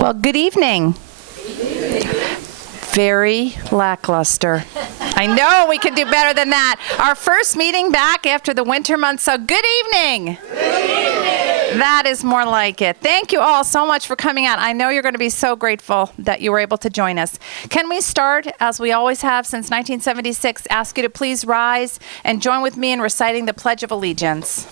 Well, good evening. Very lackluster. I know we could do better than that. Our first meeting back after the winter months, so good evening. Good evening. That is more like it. Thank you all so much for coming out. I know you're going to be so grateful that you were able to join us. Can we start, as we always have since 1976, ask you to please rise and join with me in reciting the Pledge of Allegiance.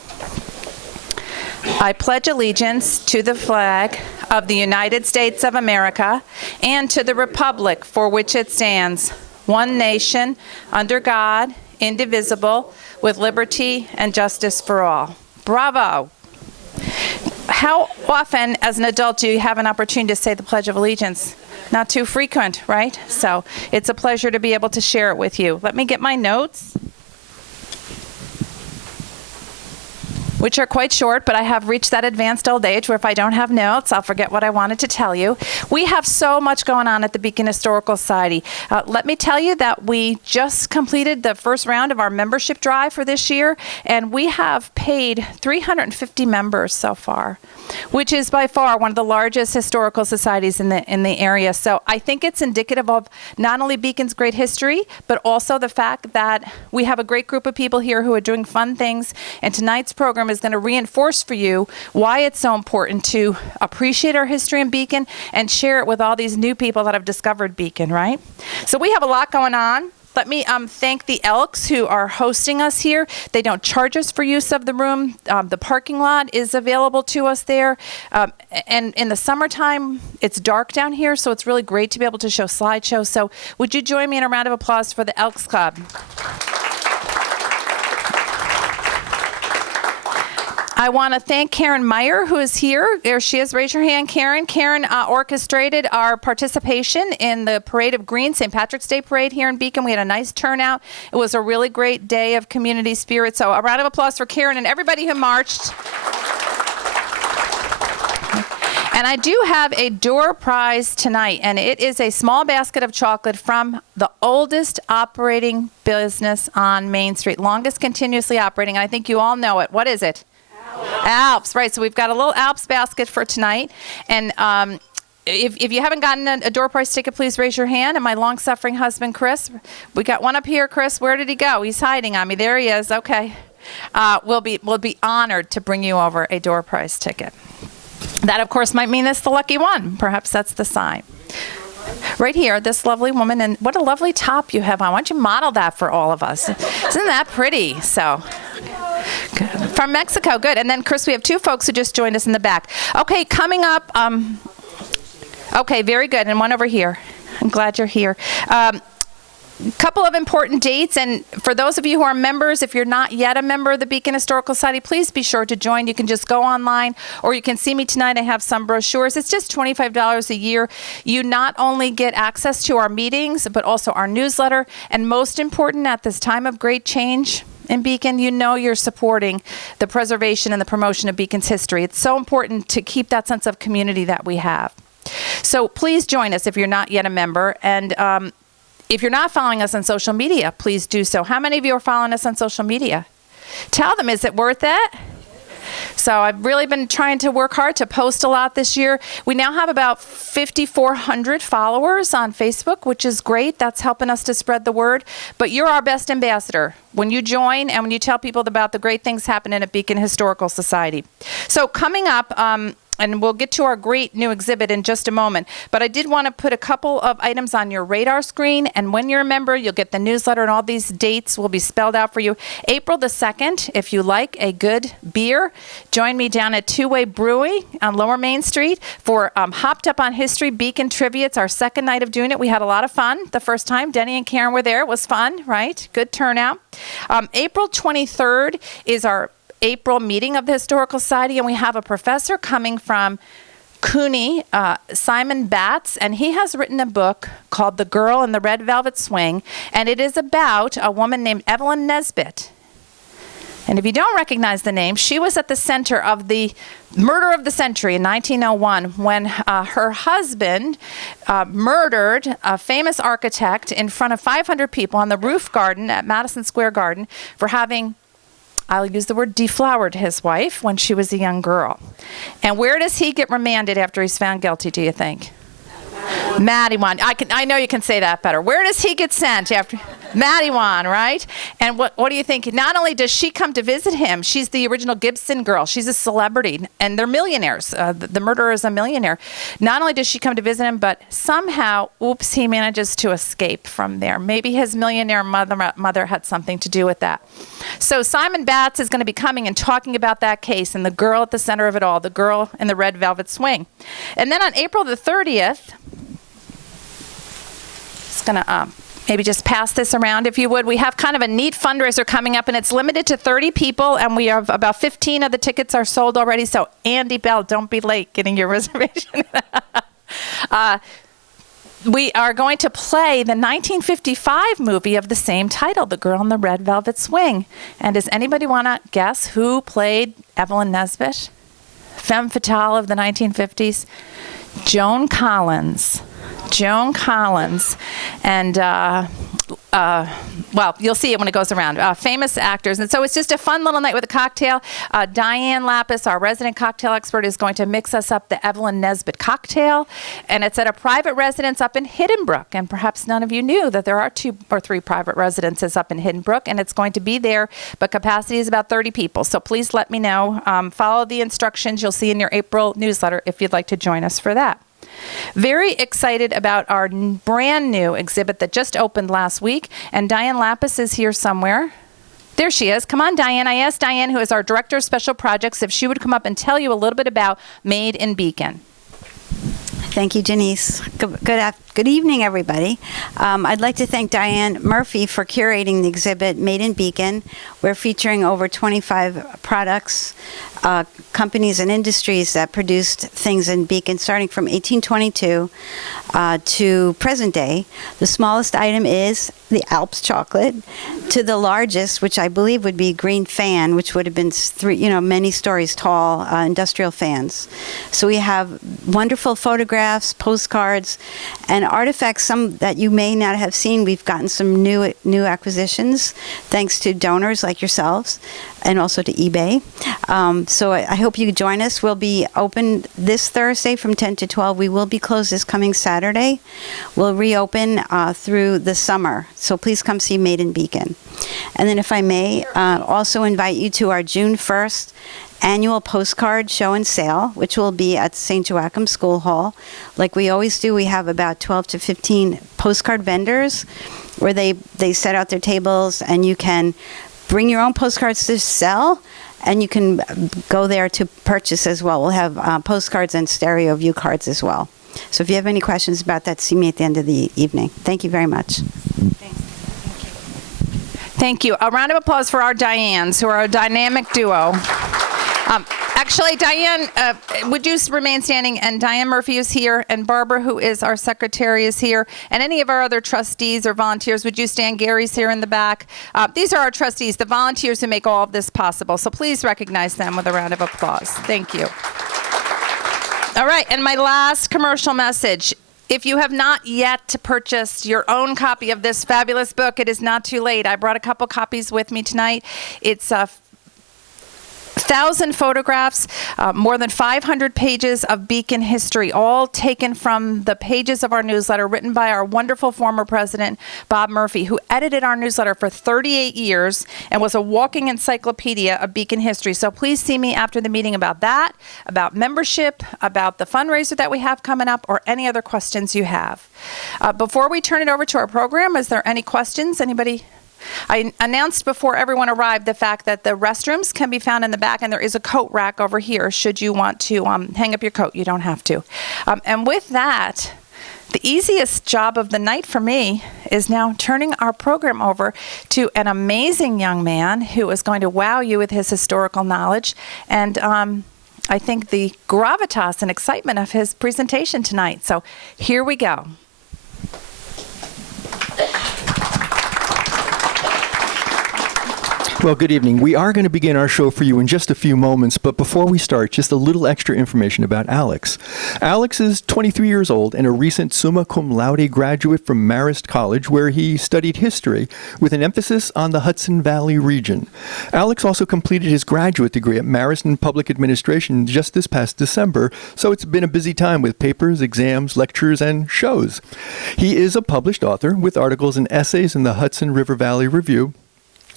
I pledge allegiance to the flag of the United States of America and to the republic for which it stands, one nation, under God, indivisible, with liberty and justice for all. Bravo. How often as an adult do you have an opportunity to say the Pledge of Allegiance? Not too frequent, right? So it's a pleasure to be able to share it with you. Let me get my notes, which are quite short, but I have reached that advanced old age where if I don't have notes, I'll forget what I wanted to tell you. We have so much going on at the Beacon Historical Society. Let me tell you that we just completed the first round of our membership drive for this year, and we have paid 350 members so far, which is by far one of the largest historical societies in the area. So I think it's indicative of not only Beacon's great history, but also the fact that we have a great group of people here who are doing fun things, and tonight's program is going to reinforce for you why it's so important to appreciate our history in Beacon and share it with all these new people that have discovered Beacon, right? So we have a lot going on. Let me thank the Elks who are hosting us here. They don't charge us for use of the room. The parking lot is available to us there. And in the summertime, it's dark down here, so it's really great to be able to show slideshows. So would you join me in a round of applause for the Elks Club? I want to thank Karen Meyer, who is here. There she is. Raise your hand, Karen. Karen orchestrated our participation in the Parade of Green, St. Patrick's Day Parade here in Beacon. We had a nice turnout. It was a really great day of community spirit. So a round of applause for Karen and everybody who marched. And I do have a door prize tonight, and it is a small basket of chocolate from the oldest operating business on Main Street, longest continuously operating. And I think you all know it. What is it? Alps, right. So we've got a little Alps basket for tonight. And if you haven't gotten a door prize ticket, please raise your hand. And my long-suffering husband, Chris, we got one up here. Chris, where did he go? He's hiding on me. There he is. Okay. We'll be honored to bring you over a door prize ticket. That, of course, might mean it's the lucky one. Perhaps that's the sign. Right here, this lovely woman, and what a lovely top you have on. Why don't you model that for all of us? Isn't that pretty? So, good. From Mexico, good. And then, Chris, we have two folks who just joined us in the back. Okay, coming up, okay, very good, and one over here. I'm glad you're here. Couple of important dates, and for those of you who are members, if you're not yet a member of the Beacon Historical Society, please be sure to join. You can just go online, or you can see me tonight. I have some brochures. It's just $25 a year. You not only get access to our meetings, but also our newsletter, and most important, at this time of great change in Beacon, you know you're supporting the preservation and the promotion of Beacon's history. It's so important to keep that sense of community that we have. So please join us if you're not yet a member, and if you're not following us on social media, please do so. How many of you are following us on social media? Tell them, is it worth it? So I've really been trying to work hard to post a lot this year. We now have about 5,400 followers on Facebook, which is great. That's helping us to spread the word. But you're our best ambassador when you join and when you tell people about the great things happening at Beacon Historical Society. So coming up, and we'll get to our great new exhibit in just a moment. But I did want to put a couple of items on your radar screen. And when you're a member, you'll get the newsletter, and all these dates will be spelled out for you. April the 2nd, if you like a good beer, join me down at Two Way Brewing on Lower Main Street for Hopped Up on History Beacon Trivia. It's our second night of doing it. We had a lot of fun the first time. Denny and Karen were there. It was fun, right? Good turnout. April 23rd is our April meeting of the Historical Society, and we have a professor coming from CUNY, Simon Batts, and he has written a book called The Girl in the Red Velvet Swing, and it is about a woman named Evelyn Nesbit. And if you don't recognize the name, she was at the center of the murder of the century in 1901 when her husband murdered a famous architect in front of 500 people on the roof garden at Madison Square Garden for having I'll use the word deflowered his wife when she was a young girl. And where does he get remanded after he's found guilty, do you think? Madiwan. I know you can say that better. Where does he get sent after? Madiwan, right? And what do you think? Not only does she come to visit him, she's the original Gibson girl. She's a celebrity, and they're millionaires. The murderer is a millionaire. Not only does she come to visit him, but somehow, oops, he manages to escape from there. Maybe his millionaire mother had something to do with that. So Simon Batts is going to be coming and talking about that case and the girl at the center of it all, the girl in the red velvet swing. And then on April the 30th, it's going to maybe just pass this around if you would. We have kind of a neat fundraiser coming up, and it's limited to 30 people, and we have about 15 of the tickets are sold already. So Andy Bell, don't be late getting your reservation. We are going to play the 1955 movie of the same title, The Girl in the Red Velvet Swing. And does anybody want to guess who played Evelyn Nesbit? Femme fatale of the 1950s? Joan Collins. Joan Collins. And, well, you'll see it when it goes around. Famous actors. And so it's just a fun little night with a cocktail. Diane Lapis, our resident cocktail expert, is going to mix us up the Evelyn Nesbit cocktail. And it's at a private residence up in Hidden Brook. And perhaps none of you knew that there are 2 or 3 private residences up in Hidden Brook. And it's going to be there, but capacity is about 30 people. So please let me know. Follow the instructions you'll see in your April newsletter if you'd like to join us for that. Very excited about our brand new exhibit that just opened last week. And Diane Lapis is here somewhere. There she is. Come on, Diane. I asked Diane, who is our Director of Special Projects, if she would come up and tell you a little bit about Made in Beacon. Thank you, Janice. Good evening, everybody. I'd like to thank Diane Murphy for curating the exhibit Made in Beacon. We're featuring over 25 products, companies and industries that produced things in Beacon starting from 1822 to present day. The smallest item is the Alps chocolate, to the largest, which I believe would be Green Fan, which would have been many stories tall industrial fans. So we have wonderful photographs, postcards, and artifacts, some that you may not have seen. We've gotten some new acquisitions thanks to donors like yourselves, and also to eBay. So I hope you join us. We'll be open this Thursday from 10 to 12. We will be closed this coming Saturday. We'll reopen through the summer. So please come see Made in Beacon. And then if I may, also invite you to our June 1st annual postcard show and sale, which will be at St. Joachim School Hall. Like we always do, we have about 12 to 15 postcard vendors where they set out their tables, and you can bring your own postcards to sell, and you can go there to purchase as well. We'll have postcards and stereo view cards as well. So if you have any questions about that, see me at the end of the evening. Thank you very much. Thank you. A round of applause for our Dianes, who are a dynamic duo. Actually, Diane, would you remain standing? And Diane Murphy is here, and Barbara, who is our secretary, is here. And any of our other trustees or volunteers, would you stand? Gary's here in the back. These are our trustees, the volunteers who make all of this possible. So please recognize them with a round of applause. Thank you. All right, and my last commercial message. If you have not yet purchased your own copy of this fabulous book, it is not too late. I brought a couple copies with me tonight. It's 1,000 photographs, more than 500 pages of Beacon history, all taken from the pages of our newsletter, written by our wonderful former president, Bob Murphy, who edited our newsletter for 38 years and was a walking encyclopedia of Beacon history. So please see me after the meeting about that, about membership, about the fundraiser that we have coming up, or any other questions you have. Before we turn it over to our program, is there any questions? Anybody? I announced before everyone arrived the fact that the restrooms can be found in the back, and there is a coat rack over here should you want to hang up your coat. You don't have to. And with that, the easiest job of the night for me is now turning our program over to an amazing young man who is going to wow you with his historical knowledge and I think the gravitas and excitement of his presentation tonight. So here we go. Well, good evening. We are going to begin our show for you in just a few moments, but before we start, just a little extra information about Alex. Alex is 23 years old and a recent summa cum laude graduate from Marist College, where he studied history with an emphasis on the Hudson Valley region. Alex also completed his graduate degree at Marist in Public Administration just this past December, so it's been a busy time with papers, exams, lectures, and shows. He is a published author with articles and essays in the Hudson River Valley Review,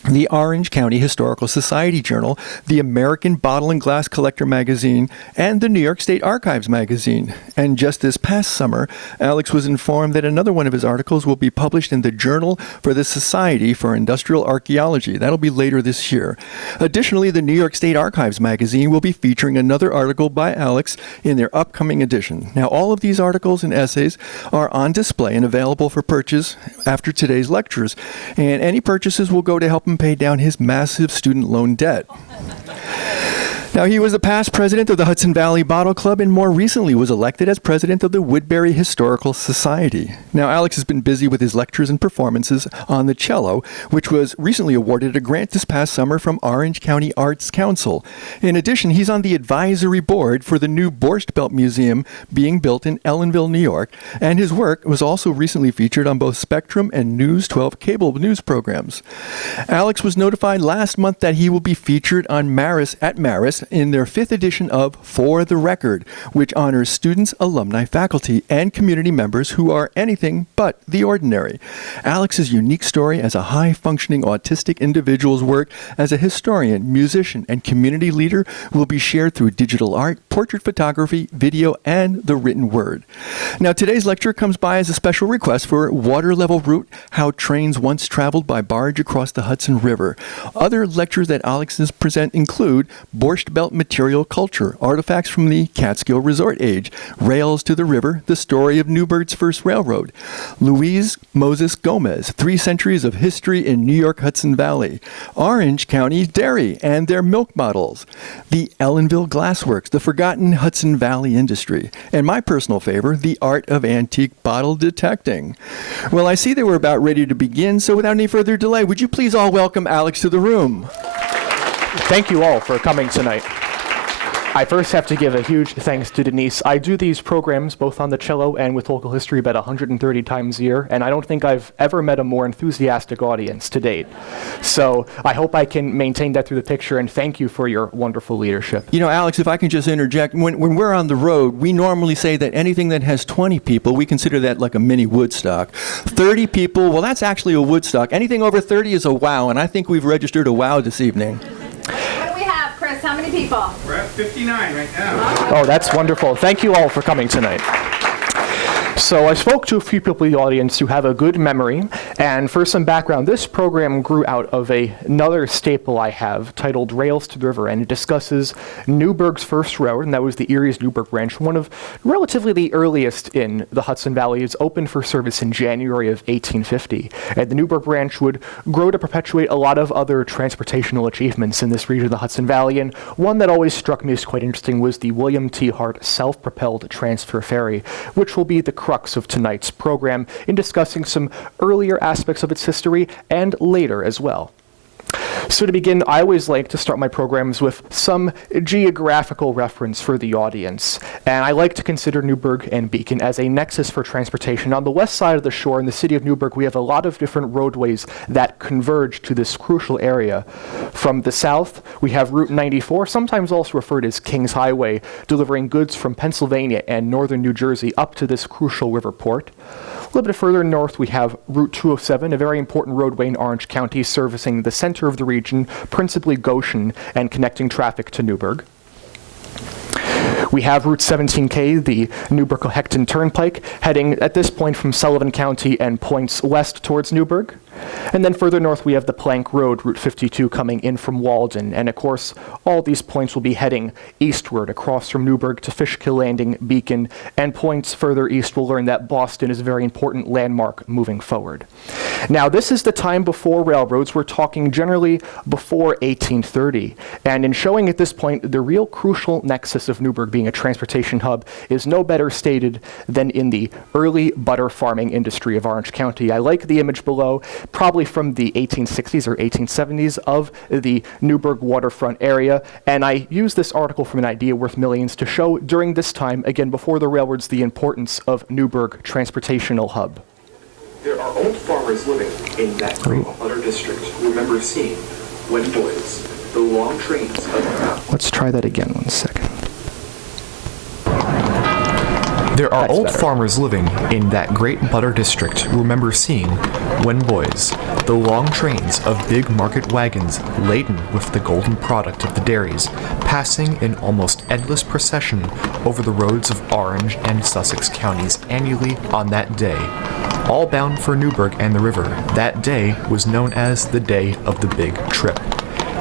the Orange County Historical Society Journal, the American Bottle and Glass Collector Magazine, and the New York State Archives Magazine. And just this past summer, Alex was informed that another one of his articles will be published in the Journal for the Society for Industrial Archaeology. That'll be later this year. Additionally, the New York State Archives Magazine will be featuring another article by Alex in their upcoming edition. Now, all of these articles and essays are on display and available for purchase after today's lectures, and any purchases will go to help pay down his massive student loan debt. Now, he was the past president of the Hudson Valley Bottle Club and more recently was elected as president of the Woodbury Historical Society. Now, Alex has been busy with his lectures and performances on the cello, which was recently awarded a grant this past summer from Orange County Arts Council. In addition, he's on the advisory board for the new Borscht Belt Museum being built in Ellenville, New York, and his work was also recently featured on both Spectrum and News 12 cable news programs. Alex was notified last month that he will be featured on at Marist in their 5th edition of For the Record, which honors students, alumni, faculty, and community members who are anything but the ordinary. Alex's unique story as a high-functioning autistic individual's work as a historian, musician, and community leader will be shared through digital art, portrait photography, video, and the written word. Now, today's lecture comes by as a special request for Water Level Route, How Trains Once Traveled by Barge Across the Hudson River. Other lectures that Alex is present include Borscht Belt Material Culture, Artifacts from the Catskill Resort Age, Rails to the River, The Story of Newburgh's First Railroad, Louise Moses Gomez, 3 Centuries of History in New York Hudson Valley, Orange County Dairy and Their Milk Bottles, the Ellenville Glassworks, The Forgotten Hudson Valley Industry, and my personal favorite, The Art of Antique Bottle Detecting. Well, I see that we're about ready to begin, so without any further delay, would you please all welcome Alex to the room? Thank you all for coming tonight. I first have to give a huge thanks to Denise. I do these programs both on the cello and with local history about 130 times a year, and I don't think I've ever met a more enthusiastic audience to date. So I hope I can maintain that through the picture, and thank you for your wonderful leadership. You know, Alex, if I can just interject, when we're on the road, we normally say that anything that has 20 people, we consider that like a mini Woodstock. 30 people, well, that's actually a Woodstock. Anything over 30 is a wow, and I think we've registered a wow this evening. What do we have, Chris? How many people? We're at 59 right now. Oh, that's wonderful. Thank you all for coming tonight. So I spoke to a few people in the audience who have a good memory, and for some background, this program grew out of another staple I have titled Rails to the River, and it discusses Newburgh's first railroad, and that was the Erie's Newburgh branch, one of relatively the earliest in the Hudson Valley. It's opened for service in January of 1850, and the Newburgh branch would grow to perpetuate a lot of other transportational achievements in this region of the Hudson Valley, and one that always struck me as quite interesting was the William T. Hart self-propelled transfer ferry, which will be the crux of tonight's program in discussing some earlier aspects of its history and later as well. So to begin, I always like to start my programs with some geographical reference for the audience. And I like to consider Newburgh and Beacon as a nexus for transportation. On the west side of the shore in the city of Newburgh, we have a lot of different roadways that converge to this crucial area. From the south, we have Route 94, sometimes also referred as Kings Highway, delivering goods from Pennsylvania and northern New Jersey up to this crucial river port. A little bit further north, we have Route 207, a very important roadway in Orange County, servicing the center of the region, principally Goshen, and connecting traffic to Newburgh. We have Route 17K, the Newburgh-Cohecton Turnpike, heading at this point from Sullivan County and points west towards Newburgh. And then further north, we have the Plank Road, Route 52, coming in from Walden. And of course, all these points will be heading eastward across from Newburgh to Fishkill Landing, Beacon, and points further east we'll learn that Boston is a very important landmark moving forward. Now, this is the time before railroads. We're talking generally before 1830. And in showing at this point the real crucial nexus of Newburgh being a transportation hub is no better stated than in the early butter farming industry of Orange County. I like the image below. probably from the 1860s or 1870s of the Newburgh waterfront area. And I use this article from An Idea Worth Millions to show during this time, again, before the railroads, the importance of Newburgh transportational hub. There are old farmers living in that great butter district who remember seeing, when boys, the long trains of... Let's try that again 1 second. There are That's old better. farmers living in that great butter district who remember seeing, when boys, the long trains of big market wagons laden with the golden product of the dairies, passing in almost endless procession over the roads of Orange and Sussex counties annually on that day, all bound for Newburgh and the river. That day was known as the Day of the Big Trip.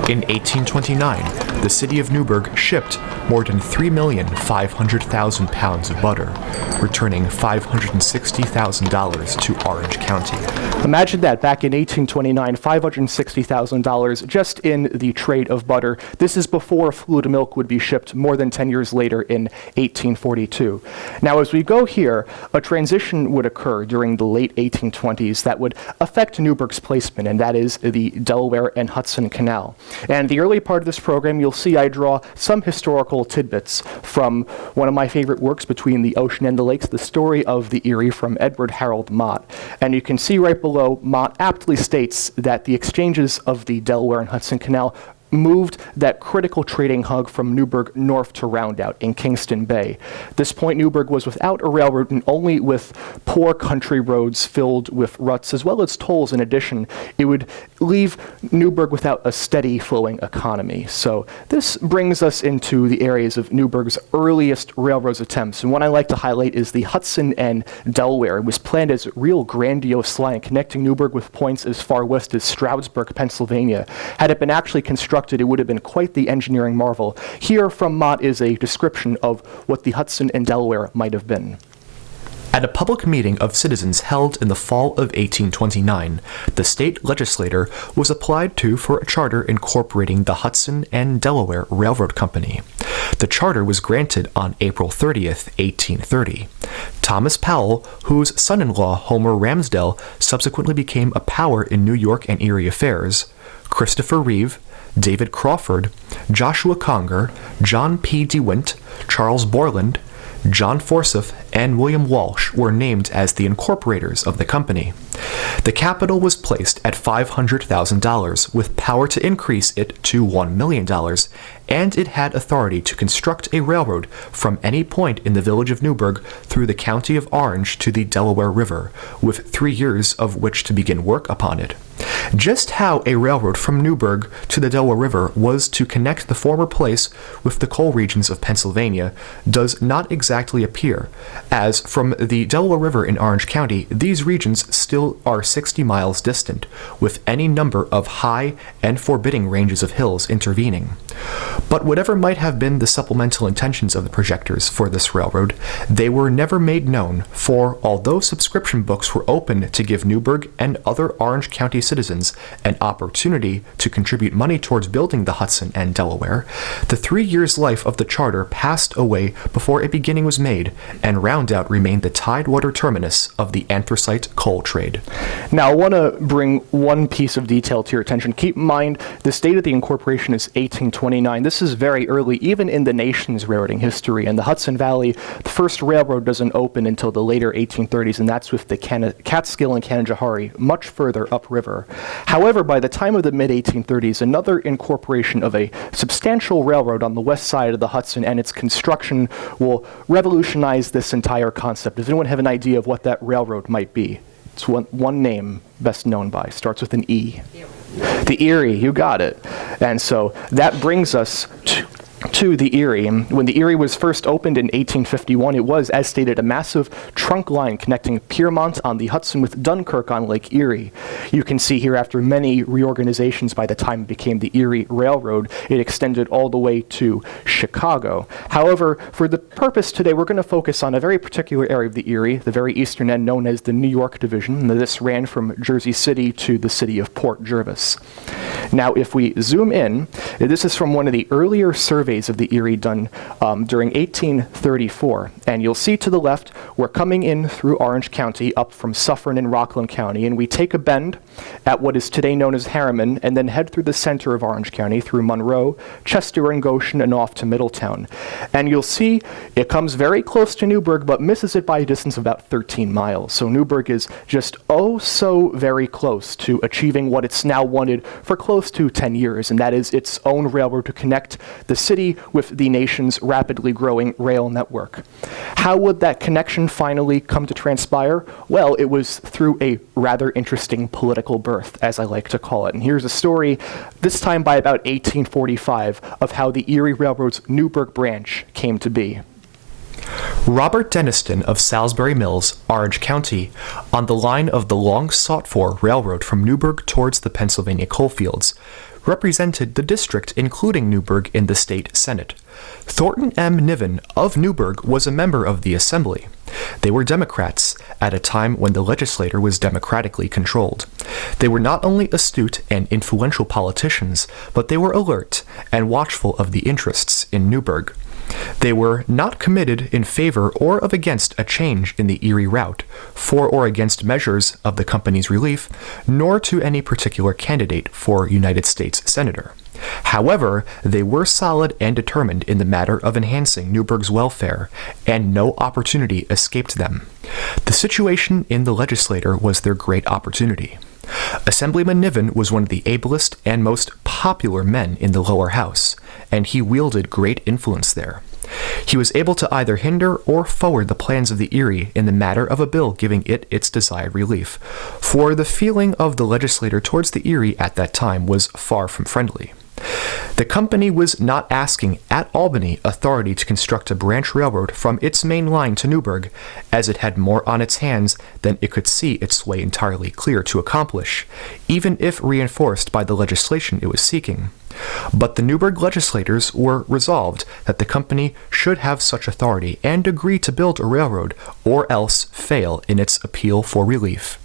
In 1829, the city of Newburgh shipped more than 3,500,000 pounds of butter, returning $560,000 to Orange County. Imagine that, back in 1829, $560,000 just in the trade of butter. This is before Fluid Milk would be shipped more than 10 years later in 1842. Now, as we go here, a transition would occur during the late 1820s that would affect Newburgh's placement, and that is the Delaware and Hudson Canal. And the early part of this program, you'll see I draw some historical tidbits from one of my favorite works, Between the Ocean and the Lakes, The Story of the Erie, from Edward Harold Mott. And you can see right below, Mott aptly states that the exchanges of the Delaware and Hudson Canal moved that critical trading hub from Newburgh north to Roundout in Kingston Bay. At this point, Newburgh was without a railroad and only with poor country roads filled with ruts, as well as tolls in addition. It would leave Newburgh without a steady flowing economy. So this brings us into the areas of Newburgh's earliest railroads attempts. And one I like to highlight is the Hudson and Delaware. It was planned as a real grandiose line connecting Newburgh with points as far west as Stroudsburg, Pennsylvania. Had it been actually constructed, it would have been quite the engineering marvel. Here from Mott is a description of what the Hudson and Delaware might have been. At a public meeting of citizens held in the fall of 1829, the state legislature was applied to for a charter incorporating the Hudson and Delaware Railroad Company. The charter was granted on April 30th, 1830. Thomas Powell, whose son-in-law Homer Ramsdell subsequently became a power in New York and Erie affairs, Christopher Reeve, David Crawford, Joshua Conger, John P. DeWint, Charles Borland, John Forsyth, and William Walsh were named as the incorporators of the company. The capital was placed at $500,000, with power to increase it to $1 million, and it had authority to construct a railroad from any point in the village of Newburgh through the county of Orange to the Delaware River, with 3 years of which to begin work upon it. Just how a railroad from Newburgh to the Delaware River was to connect the former place with the coal regions of Pennsylvania does not exactly appear, as from the Delaware River in Orange County, these regions still are 60 miles distant, with any number of high and forbidding ranges of hills intervening. But whatever might have been the supplemental intentions of the projectors for this railroad, they were never made known, for although subscription books were open to give Newburgh and other Orange County citizens an opportunity to contribute money towards building the Hudson and Delaware, the 3 years' life of the charter passed away before a beginning was made, and Roundout remained the tidewater terminus of the anthracite coal trade. Now, I want to bring one piece of detail to your attention. Keep in mind, the date of the incorporation is 1829. This is very early, even in the nation's railroading history. And the Hudson Valley, the first railroad doesn't open until the later 1830s, and that's with the Catskill and Canajoharie, much further upriver. However, by the time of the mid-1830s, another incorporation of a substantial railroad on the west side of the Hudson and its construction will revolutionize this entire concept. Does anyone have an idea of what that railroad might be? It's one name best known by, starts with an E. The Erie, you got it. And so that brings us to the Erie. When the Erie was first opened in 1851, it was, as stated, a massive trunk line connecting Piermont on the Hudson with Dunkirk on Lake Erie. You can see here, after many reorganizations, by the time it became the Erie Railroad, it extended all the way to Chicago. However, for the purpose today, we're going to focus on a very particular area of the Erie, the very eastern end, known as the New York Division. This ran from Jersey City to the city of Port Jervis. Now, if we zoom in, this is from one of the earlier surveys of the Erie done during 1834. And you'll see to the left, we're coming in through Orange County up from Suffern and Rockland County, and we take a bend at what is today known as Harriman, and then head through the center of Orange County through Monroe, Chester and Goshen, and off to Middletown. And you'll see it comes very close to Newburgh, but misses it by a distance of about 13 miles. So Newburgh is just oh so very close to achieving what it's now wanted for close to 10 years, and that is its own railroad to connect the city with the nation's rapidly growing rail network. How would that connection finally come to transpire? Well, it was through a rather interesting political birth, as I like to call it. And here's a story, this time by about 1845, of how the Erie Railroad's Newburgh branch came to be. Robert Denniston of Salisbury Mills, Orange County, on the line of the long-sought-for railroad from Newburgh towards the Pennsylvania coalfields, represented the district including Newburgh in the state Senate. Thornton M. Niven of Newburgh was a member of the Assembly. They were Democrats at a time when the legislature was democratically controlled. They were not only astute and influential politicians, but they were alert and watchful of the interests in Newburgh. They were not committed in favor or of against a change in the Erie route, for or against measures of the company's relief, nor to any particular candidate for United States Senator. However, they were solid and determined in the matter of enhancing Newburgh's welfare, and no opportunity escaped them. The situation in the legislature was their great opportunity. Assemblyman Niven was one of the ablest and most popular men in the lower house, and he wielded great influence there. He was able to either hinder or forward the plans of the Erie in the matter of a bill giving it its desired relief, for the feeling of the legislature towards the Erie at that time was far from friendly. The company was not asking at Albany authority to construct a branch railroad from its main line to Newburgh, as it had more on its hands than it could see its way entirely clear to accomplish, even if reinforced by the legislation it was seeking. But the Newburgh legislators were resolved that the company should have such authority and agree to build a railroad, or else fail in its appeal for relief.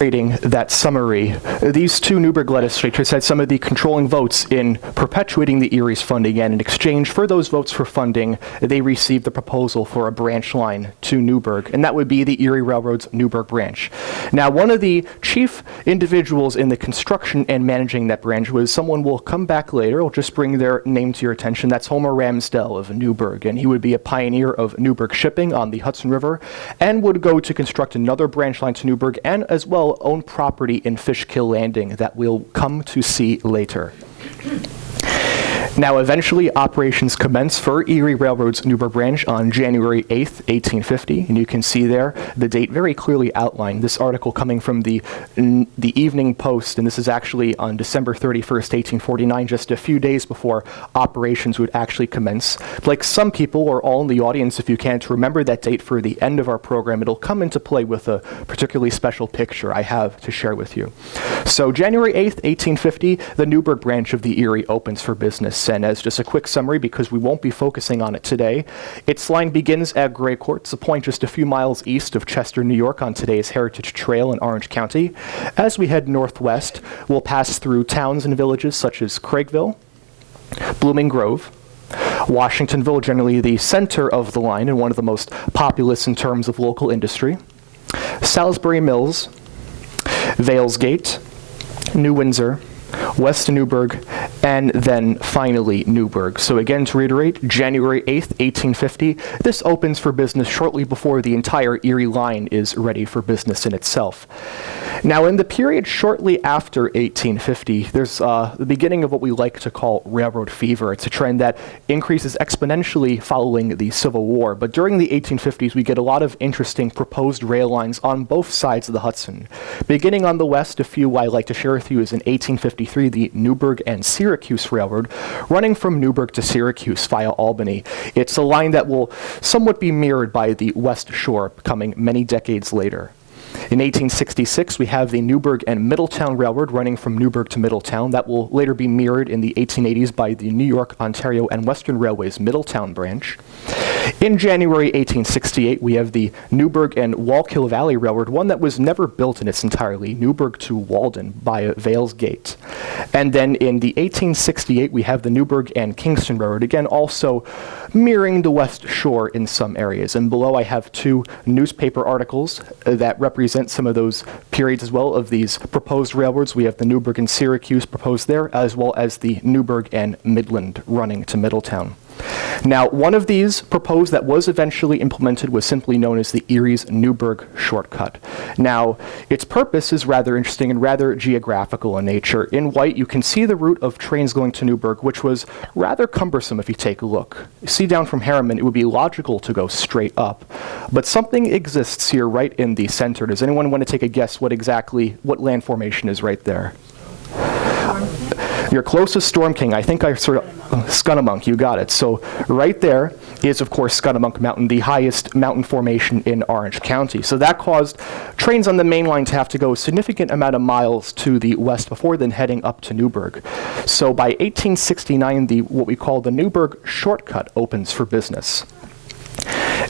Reading that summary, these two Newburgh legislatures had some of the controlling votes in perpetuating the Erie's funding, and in exchange for those votes for funding, they received the proposal for a branch line to Newburgh, and that would be the Erie Railroad's Newburgh branch. Now, one of the chief individuals in the construction and managing that branch was someone we'll come back later. I'll just bring their name to your attention. That's Homer Ramsdell of Newburgh, and he would be a pioneer of Newburgh shipping on the Hudson River, and would go to construct another branch line to Newburgh, and as well own property in Fishkill Landing that we'll come to see later. Now, eventually, operations commenced for Erie Railroad's Newburgh branch on January 8th, 1850, and you can see there the date very clearly outlined. This article coming from the Evening Post, and this is actually on December 31st, 1849, just a few days before operations would actually commence. Like some people, or all in the audience, if you can't remember that date for the end of our program, it'll come into play with a particularly special picture I have to share with you. So January 8th, 1850, the Newburgh branch of the Erie opens for business. And as just a quick summary, because we won't be focusing on it today, its line begins at Gray Courts, a point just a few miles east of Chester, New York, on today's Heritage Trail in Orange County. As we head northwest, we'll pass through towns and villages such as Craigville, Blooming Grove, Washingtonville, generally the center of the line and one of the most populous in terms of local industry, Salisbury Mills, Valesgate, New Windsor, West Newburgh, and then finally Newburgh. So again, to reiterate, January 8th, 1850, this opens for business shortly before the entire Erie line is ready for business in itself. Now, in the period shortly after 1850, there's the beginning of what we like to call railroad fever. It's a trend that increases exponentially following the Civil War. But during the 1850s, we get a lot of interesting proposed rail lines on both sides of the Hudson. Beginning on the west, a few I like to share with you is in 1853, the Newburgh and Syracuse Railroad, running from Newburgh to Syracuse via Albany. It's a line that will somewhat be mirrored by the West Shore coming many decades later. In 1866, we have the Newburgh and Middletown Railroad running from Newburgh to Middletown. That will later be mirrored in the 1880s by the New York, Ontario, and Western Railway's Middletown branch. In January 1868, we have the Newburgh and Wallkill Valley Railroad, one that was never built in its entirety, Newburgh to Walden by Vales Gate. And then in the 1868, we have the Newburgh and Kingston Railroad, again also mirroring the West Shore in some areas. And below I have two newspaper articles that represent some of those periods as well of these proposed railroads. We have the Newburgh and Syracuse proposed there, as well as the Newburgh and Midland running to Middletown. Now, one of these proposed that was eventually implemented was simply known as the Eries-Newburgh shortcut. Now, its purpose is rather interesting and rather geographical in nature. In white, you can see the route of trains going to Newburgh, which was rather cumbersome if you take a look. You see down from Harriman, it would be logical to go straight up, but something exists here right in the center. Does anyone want to take a guess what land formation is right there? Your closest, Storm King. I think I sort of, Scunnamunk, you got it. So right there is, of course, Scunnamunk Mountain, the highest mountain formation in Orange County. So that caused trains on the main line to have to go a significant amount of miles to the west before then heading up to Newburgh. So by 1869, what we call the Newburgh shortcut opens for business.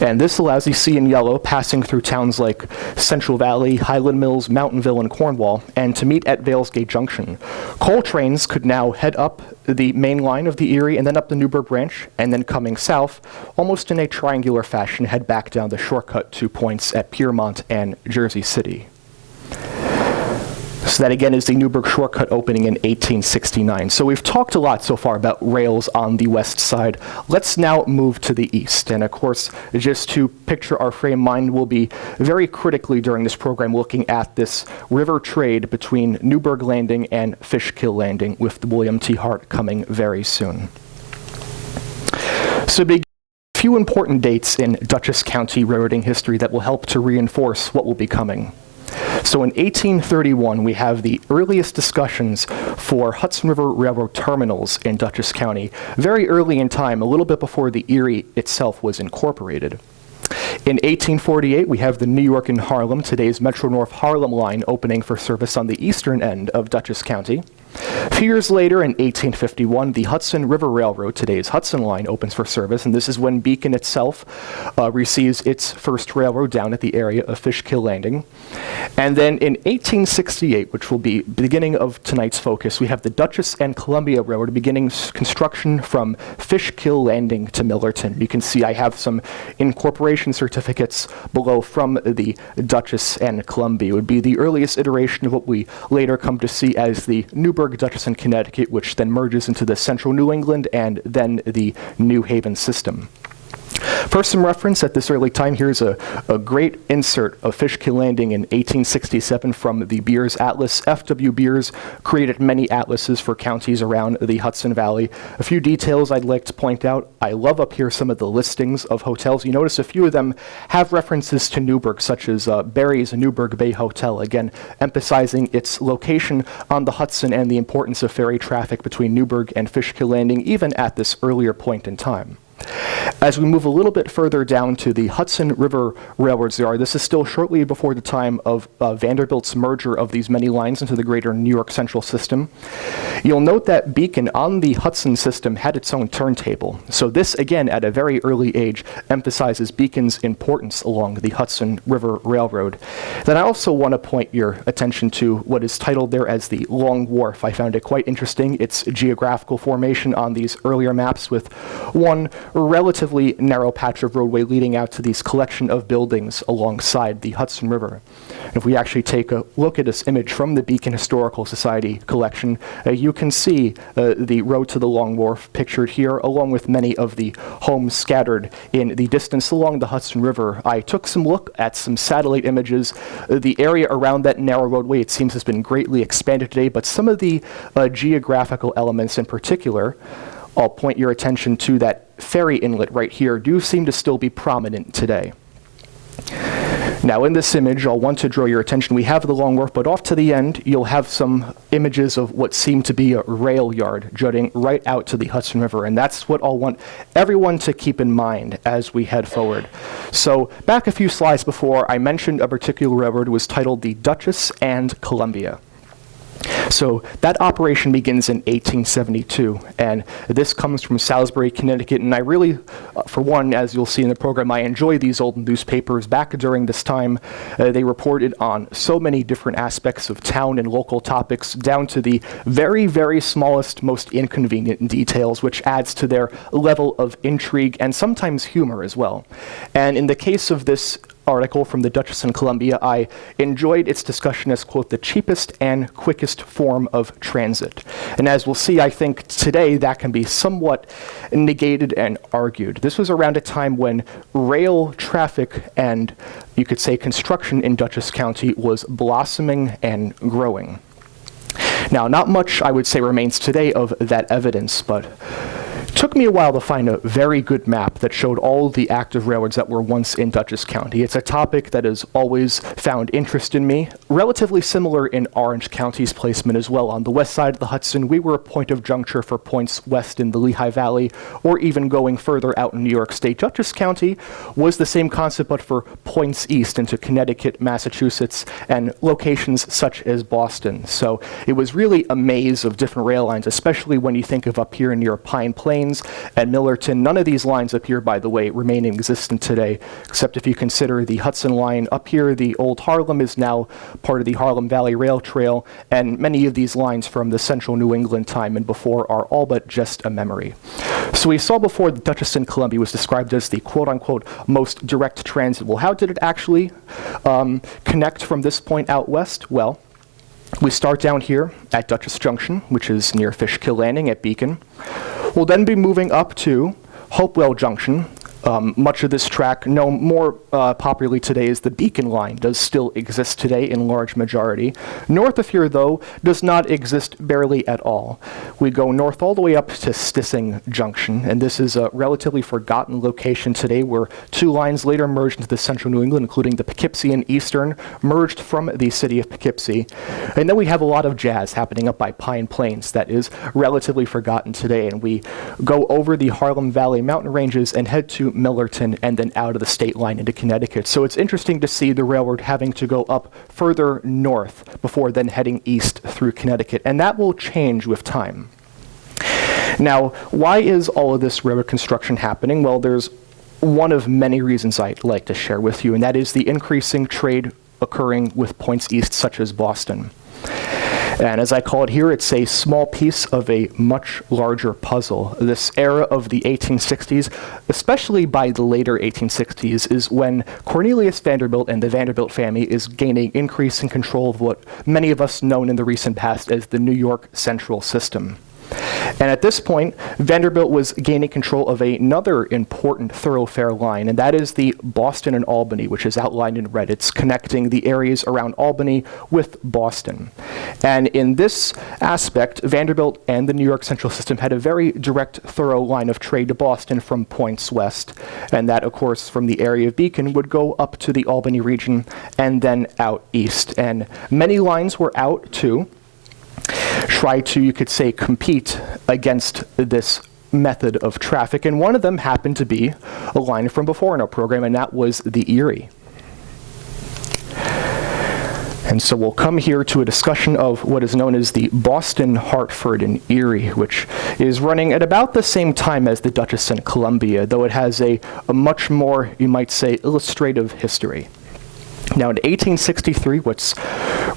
And this allows, you see in yellow, passing through towns like Central Valley, Highland Mills, Mountainville, and Cornwall, and to meet at Vales Gate Junction. Coal trains could now head up the main line of the Erie and then up the Newburgh branch, and then coming south, almost in a triangular fashion, head back down the shortcut to points at Piermont and Jersey City. So that again is the Newburgh shortcut opening in 1869. So we've talked a lot so far about rails on the west side. Let's now move to the east. And of course, just to picture our frame of mind, we'll be very critically during this program looking at this river trade between Newburgh Landing and Fishkill Landing, with William T. Hart coming very soon. So a few important dates in Dutchess County railroading history that will help to reinforce what will be coming. So in 1831, we have the earliest discussions for Hudson River Railroad terminals in Dutchess County, very early in time, a little bit before the Erie itself was incorporated. In 1848, we have the New York and Harlem, today's Metro-North Harlem line, opening for service on the eastern end of Dutchess County. A few years later, in 1851, the Hudson River Railroad, today's Hudson Line, opens for service, and this is when Beacon itself receives its first railroad down at the area of Fishkill Landing. And then in 1868, which will be the beginning of tonight's focus, we have the Dutchess and Columbia Railroad beginning construction from Fishkill Landing to Millerton. You can see I have some incorporation certificates below from the Dutchess and Columbia. It would be the earliest iteration of what we later come to see as the Newburgh, Dutchess, and Connecticut, which then merges into the Central New England and then the New Haven system. For some reference, at this early time, here's a great insert of Fishkill Landing in 1867 from the Beers Atlas. F.W. Beers created many atlases for counties around the Hudson Valley. A few details I'd like to point out. I love up here some of the listings of hotels. You notice a few of them have references to Newburgh, such as Barry's Newburgh Bay Hotel, again, emphasizing its location on the Hudson and the importance of ferry traffic between Newburgh and Fishkill Landing, even at this earlier point in time. As we move a little bit further down to the Hudson River Railroads, this is still shortly before the time of Vanderbilt's merger of these many lines into the greater New York Central system. You'll note that Beacon on the Hudson system had its own turntable. So this, again, at a very early age, emphasizes Beacon's importance along the Hudson River Railroad. Then I also want to point your attention to what is titled there as the Long Wharf. I found it quite interesting. Its geographical formation on these earlier maps, with one relatively narrow patch of roadway leading out to these collection of buildings alongside the Hudson River. If we actually take a look at this image from the Beacon Historical Society collection, you can see the road to the Long Wharf pictured here, along with many of the homes scattered in the distance along the Hudson River. I took some look at some satellite images. The area around that narrow roadway, it seems, has been greatly expanded today, but some of the geographical elements in particular, I'll point your attention to that ferry inlet right here, do seem to still be prominent today. Now in this image, I'll want to draw your attention, we have the Long Wharf, but off to the end, you'll have some images of what seem to be a rail yard jutting right out to the Hudson River, and that's what I'll want everyone to keep in mind as we head forward. So back a few slides before, I mentioned a particular railroad was titled the Dutchess and Columbia. So that operation begins in 1872, and this comes from Salisbury, Connecticut, and I really, for one, as you'll see in the program, I enjoy these old newspapers. Back during this time, they reported on so many different aspects of town and local topics, down to the very, very smallest, most inconvenient details, which adds to their level of intrigue and sometimes humor as well. And in the case of this article from the Dutchess and Columbia, I enjoyed its discussion as, quote, the cheapest and quickest form of transit. And as we'll see, I think today that can be somewhat negated and argued. This was around a time when rail traffic and, you could say, construction in Dutchess County was blossoming and growing. Now, not much, I would say, remains today of that evidence, but it took me a while to find a very good map that showed all the active railroads that were once in Dutchess County. It's a topic that has always found interest in me. Relatively similar in Orange County's placement as well. On the west side of the Hudson, we were a point of juncture for points west in the Lehigh Valley, or even going further out in New York State. Dutchess County was the same concept, but for points east into Connecticut, Massachusetts, and locations such as Boston. So it was really a maze of different rail lines, especially when you think of up here near Pine Plains and Millerton. None of these lines up here, by the way, remain existent today, except if you consider the Hudson line up here. The old Harlem is now part of the Harlem Valley Rail Trail, and many of these lines from the central New England time and before are all but just a memory. So we saw before that Dutchess and Columbia was described as the quote-unquote most direct transit. Well, how did it actually connect from this point out west? Well, we start down here at Dutchess Junction, which is near Fishkill Landing at Beacon. We'll then be moving up to Hopewell Junction. Much of this track, known more popularly today as the Beacon Line, does still exist today in large majority. North of here, though, does not exist barely at all. We go north all the way up to Stissing Junction, and this is a relatively forgotten location today where two lines later merged into the central New England, including the Poughkeepsie and Eastern, merged from the city of Poughkeepsie. And then we have a lot of jazz happening up by Pine Plains that is relatively forgotten today, and we go over the Harlem Valley mountain ranges and head to Millerton and then out of the state line into Connecticut. So it's interesting to see the railroad having to go up further north before then heading east through Connecticut, and that will change with time. Now, why is all of this railroad construction happening? Well, there's one of many reasons I'd like to share with you, and that is the increasing trade occurring with points east, such as Boston. And as I call it here, it's a small piece of a much larger puzzle. This era of the 1860s, especially by the later 1860s, is when Cornelius Vanderbilt and the Vanderbilt family is gaining increasing control of what many of us known in the recent past as the New York Central System. And at this point, Vanderbilt was gaining control of another important thoroughfare line, and that is the Boston and Albany, which is outlined in red. It's connecting the areas around Albany with Boston. And in this aspect, Vanderbilt and the New York Central System had a very direct, thorough line of trade to Boston from points west. And that, of course, from the area of Beacon would go up to the Albany region and then out east. And many lines were out to try to, you could say, compete against this method of traffic. And one of them happened to be a line from before in our program, and that was the Erie. And so we'll come here to a discussion of what is known as the Boston, Hartford, and Erie, which is running at about the same time as the Dutchess and Columbia, though it has a much more, you might say, illustrative history. Now, in 1863, what's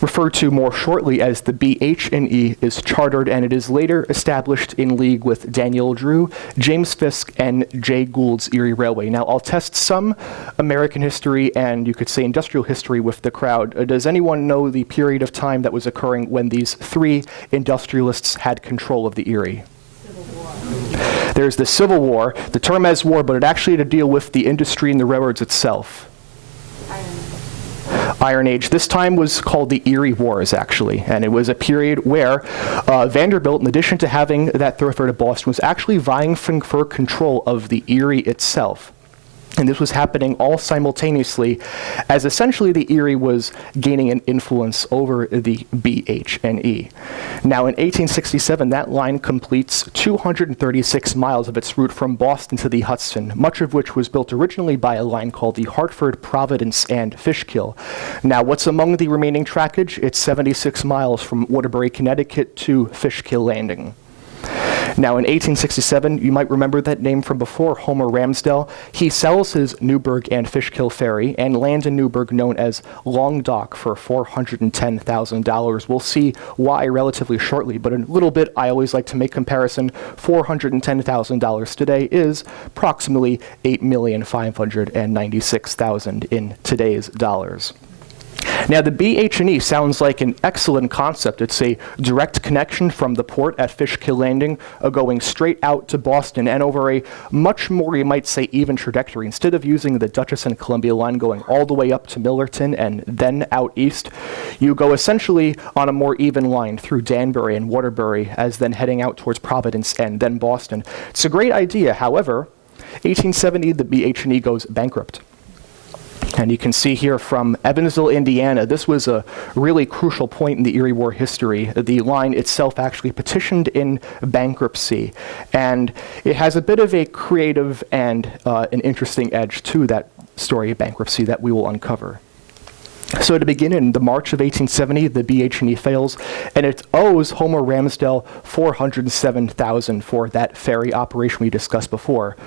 referred to more shortly as the BH&E is chartered, and it is later established in league with Daniel Drew, James Fisk, and Jay Gould's Erie Railway. Now, I'll test some American history and, you could say, industrial history with the crowd. Does anyone know the period of time that was occurring when these three industrialists had control of the Erie? There's the Civil War. The term has war, but it actually had to deal with the industry and the railroads itself. Iron Age. This time was called the Erie Wars, actually, and it was a period where Vanderbilt, in addition to having that thoroughfare to Boston, was actually vying for control of the Erie itself. And this was happening all simultaneously as essentially the Erie was gaining an influence over the BH&E. Now in 1867, that line completes 236 miles of its route from Boston to the Hudson, much of which was built originally by a line called the Hartford, Providence, and Fishkill. Now what's among the remaining trackage? It's 76 miles from Waterbury, Connecticut to Fishkill Landing. Now, in 1867, you might remember that name from before, Homer Ramsdell. He sells his Newburgh and Fishkill ferry and lands in Newburgh known as Long Dock for $410,000. We'll see why relatively shortly, but in a little bit, I always like to make comparison. $410,000 today is approximately $8,596,000 in today's dollars. Now, the BH&E sounds like an excellent concept. It's a direct connection from the port at Fishkill Landing, going straight out to Boston and over a much more, you might say, even trajectory. Instead of using the Dutchess and Columbia line going all the way up to Millerton and then out east, you go essentially on a more even line through Danbury and Waterbury as then heading out towards Providence and then Boston. It's a great idea. However, 1870, the BH&E goes bankrupt. And you can see here from Evansville, Indiana, this was a really crucial point in the Erie War history. The line itself actually petitioned in bankruptcy. And it has a bit of a creative and an interesting edge to that story of bankruptcy that we will uncover. So to begin, in the March of 1870, the BH&E fails, and it owes Homer Ramsdell $407,000 for that ferry operation we discussed before.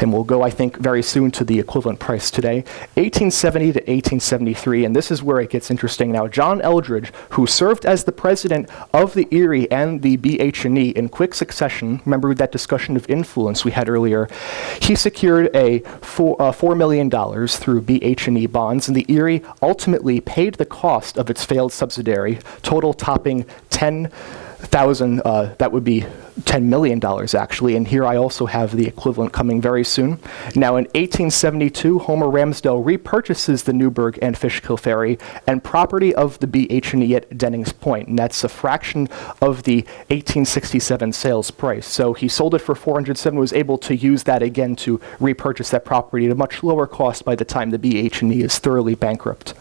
And we'll go, I think, very soon to the equivalent price today. 1870 to 1873, and this is where it gets interesting now. John Eldridge, who served as the president of the Erie and the BH&E in quick succession, remember that discussion of influence we had earlier, he secured a $4 million through BH&E bonds, and the Erie ultimately paid the cost of its failed subsidiary, total topping that would be $10 million actually, and here I also have the equivalent coming very soon. Now in 1872, Homer Ramsdell repurchases the Newburgh and Fishkill ferry and property of the BH&E at Dennings Point, and that's a fraction of the 1867 sales price. So he sold it for $407, was able to use that again to repurchase that property at a much lower cost by the time the BH&E is thoroughly bankrupt.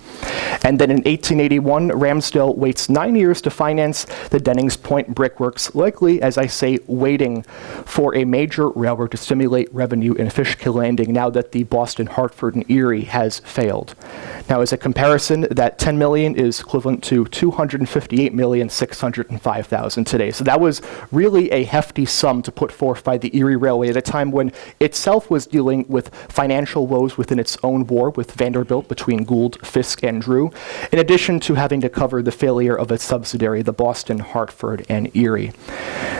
And then in 1881, Ramsdell waits 9 years to finance the Dennings Point Brickworks, likely, as I say, waiting for a major railroad to stimulate revenue in Fishkill Landing now that the Boston, Hartford, and Erie has failed. Now, as a comparison, that $10 million is equivalent to $258,605,000 today. So that was really a hefty sum to put forth by the Erie Railway at a time when itself was dealing with financial woes within its own war with Vanderbilt between Gould, Fisk, and Drew, in addition to having to cover the failure of its subsidiary, the Boston, Hartford, and Erie.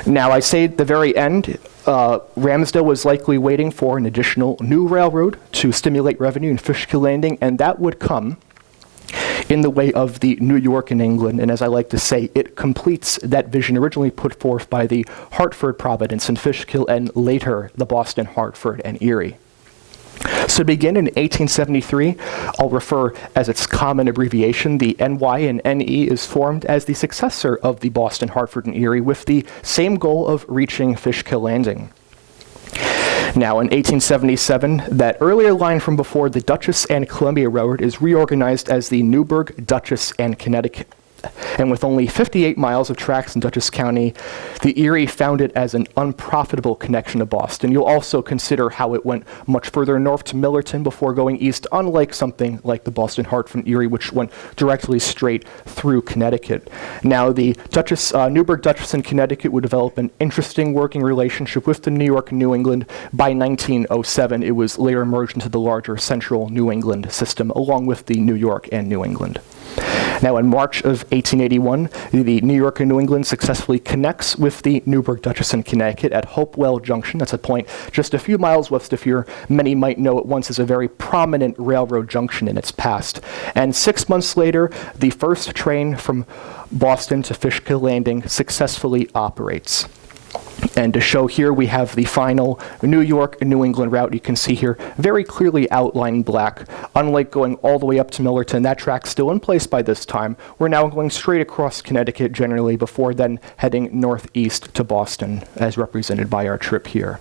Now, I say at the very end, Ramsdell was likely waiting for an additional new railroad to stimulate revenue in Fishkill Landing, and that would come in the way of the New York and England. And as I like to say, it completes that vision originally put forth by the Hartford, Providence, and Fishkill, and later the Boston, Hartford, and Erie. So to begin in 1873, I'll refer as its common abbreviation, the NY and NE is formed as the successor of the Boston, Hartford, and Erie with the same goal of reaching Fishkill Landing. Now, in 1877, that earlier line from before, the Dutchess and Columbia Railroad, is reorganized as the Newburgh, Dutchess, and Connecticut. And with only 58 miles of tracks in Dutchess County, the Erie found it as an unprofitable connection to Boston. You'll also consider how it went much further north to Millerton before going east, unlike something like the Boston, Hartford, and Erie, which went directly straight through Connecticut. Now, the Newburgh, Dutchess, and Connecticut would develop an interesting working relationship with the New York and New England. By 1907, it was later merged into the larger central New England system, along with the New York and New England. Now, in March of 1881, the New York and New England successfully connects with the Newburgh, Dutchess, and Connecticut at Hopewell Junction. That's a point just a few miles west of here. Many might know it once as a very prominent railroad junction in its past. And 6 months later, the first train from Boston to Fishkill Landing successfully operates. And to show here, we have the final New York and New England route. You can see here very clearly outlined black. Unlike going all the way up to Millerton, that track's still in place by this time. We're now going straight across Connecticut generally before then heading northeast to Boston, as represented by our trip here.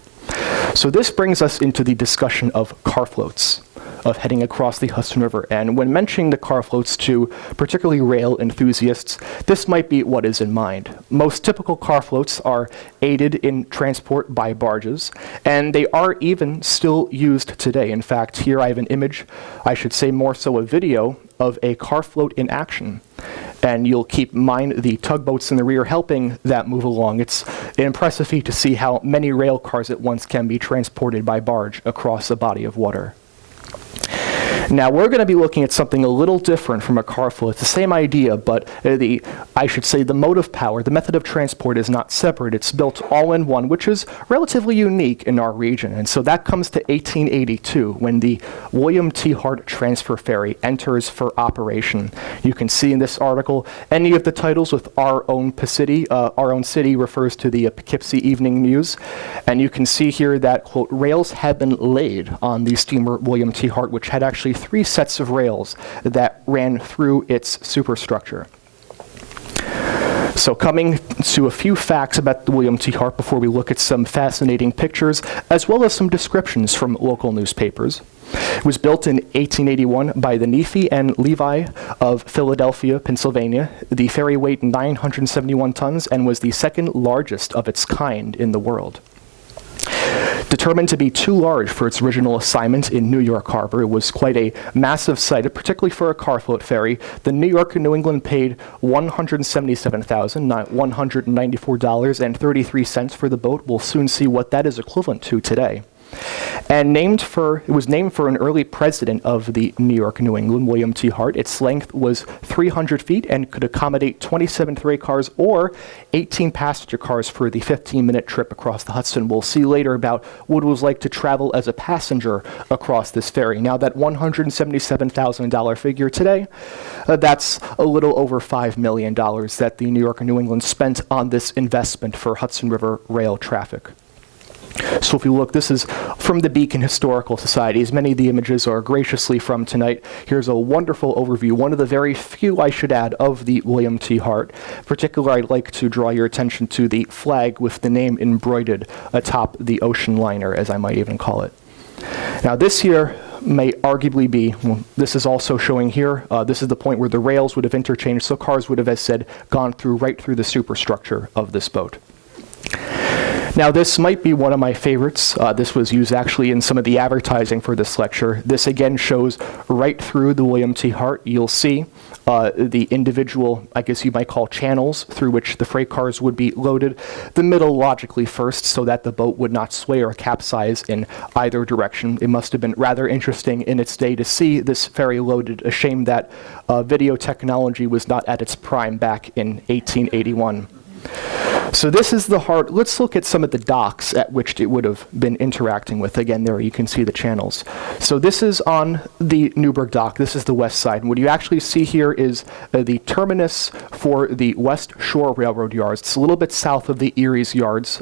So this brings us into the discussion of car floats, of heading across the Hudson River. And when mentioning the car floats to particularly rail enthusiasts, this might be what is in mind. Most typical car floats are aided in transport by barges, and they are even still used today. In fact, here I have an image, I should say more so a video, of a car float in action. And you'll keep in mind the tugboats in the rear helping that move along. It's an impressive feat to see how many rail cars at once can be transported by barge across a body of water. Now we're going to be looking at something a little different from a car float. It's the same idea, but the motive power, the method of transport is not separate. It's built all in one, which is relatively unique in our region. And so that comes to 1882 when the William T. Hart Transfer Ferry enters for operation. You can see in this article any of the titles with our own city. Our own city refers to the Poughkeepsie Evening News. And you can see here that, quote, rails had been laid on the steamer William T. Hart, which had actually 3 sets of rails that ran through its superstructure. So coming to a few facts about the William T. Hart before we look at some fascinating pictures, as well as some descriptions from local newspapers. It was built in 1881 by the Neefe and Levi of Philadelphia, Pennsylvania. The ferry weighed 971 tons and was the second largest of its kind in the world. Determined to be too large for its original assignment in New York Harbor, it was quite a massive site, particularly for a car float ferry. The New York and New England paid $177,194.33 for the boat. We'll soon see what that is equivalent to today. And it was named for an early president of the New York New England, William T. Hart. Its length was 300 feet and could accommodate 27 freight cars or 18 passenger cars for the 15-minute trip across the Hudson. We'll see later about what it was like to travel as a passenger across this ferry. Now that $177,000 figure today, that's a little over $5 million that the New York and New England spent on this investment for Hudson River rail traffic. So if you look, this is from the Beacon Historical Society. As many of the images are graciously from tonight. Here's a wonderful overview, one of the very few, I should add, of the William T. Hart. Particularly, I'd like to draw your attention to the flag with the name embroidered atop the ocean liner, as I might even call it. Now this here may arguably be, this is also showing here, this is the point where the rails would have interchanged, so cars would have, as said, gone right through the superstructure of this boat. Now this might be one of my favorites. This was used actually in some of the advertising for this lecture. This again shows right through the William T. Hart. You'll see the individual, I guess you might call channels, through which the freight cars would be loaded. The middle logically first, so that the boat would not sway or capsize in either direction. It must have been rather interesting in its day to see this ferry loaded. A shame that video technology was not at its prime back in 1881. So this is the Hart. Let's look at some of the docks at which it would have been interacting with. Again, there you can see the channels. So this is on the Newburgh dock. This is the west side. And what you actually see here is the terminus for the West Shore Railroad yards. It's a little bit south of the Erie's yards,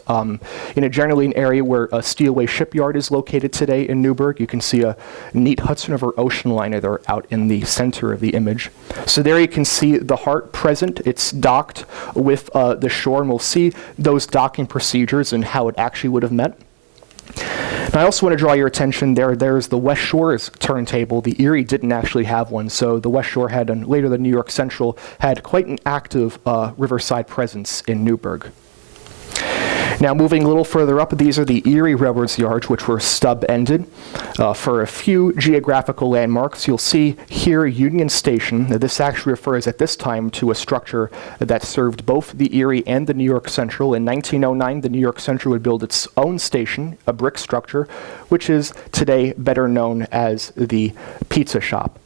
generally an area where a Steelway shipyard is located today in Newburgh. You can see a neat Hudson River ocean liner there out in the center of the image. So there you can see the Hart present. It's docked with the shore, and we'll see those docking procedures and how it actually would have met. And I also want to draw your attention there's the West Shore's turntable. The Erie didn't actually have one, so the West Shore had, and later the New York Central, had quite an active riverside presence in Newburgh. Now moving a little further up, these are the Erie Railroad's yards, which were stub-ended. For a few geographical landmarks, you'll see here Union Station. Now, this actually refers at this time to a structure that served both the Erie and the New York Central. In 1909, the New York Central would build its own station, a brick structure, which is today better known as the Pizza Shop.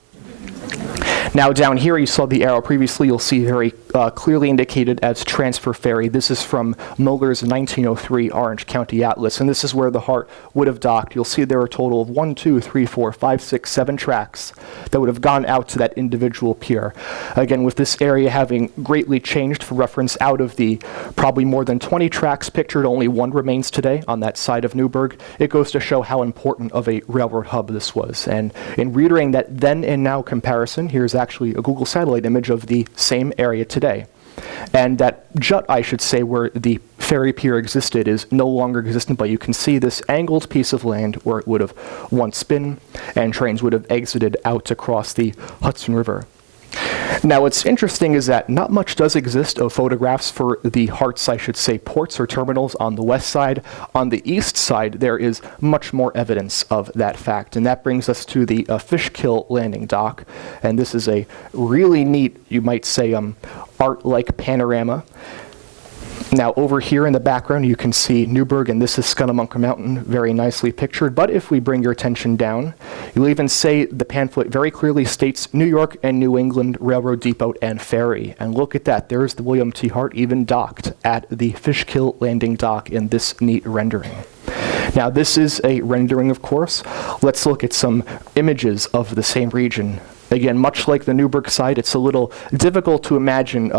Now down here, you saw the arrow previously. You'll see very clearly indicated as Transfer Ferry. This is from Muller's 1903 Orange County Atlas, and this is where the Hart would have docked. You'll see there are a total of 1, 2, 3, 4, 5, 6, 7 tracks that would have gone out to that individual pier. Again, with this area having greatly changed, for reference, out of the probably more than 20 tracks pictured, only one remains today on that side of Newburgh. It goes to show how important of a railroad hub this was. And in reiterating that then and now comparison, here's actually a Google satellite image of the same area today. And that jut, I should say, where the ferry pier existed is no longer existent, but you can see this angled piece of land where it would have once been, and trains would have exited out to cross the Hudson River. Now, what's interesting is that not much does exist of photographs for the Hart's, I should say, ports or terminals on the west side. On the east side, there is much more evidence of that fact, and that brings us to the Fishkill Landing Dock. And this is a really neat, you might say, art-like panorama. Now, over here in the background, you can see Newburgh, and this is Scunnamunk Mountain, very nicely pictured. But if we bring your attention down, you'll even say the pamphlet very clearly states New York and New England Railroad Depot and Ferry. And look at that, there's the William T. Hart even docked at the Fishkill Landing Dock in this neat rendering. Now, this is a rendering, of course. Let's look at some images of the same region. Again, much like the Newburgh side, it's a little difficult to imagine.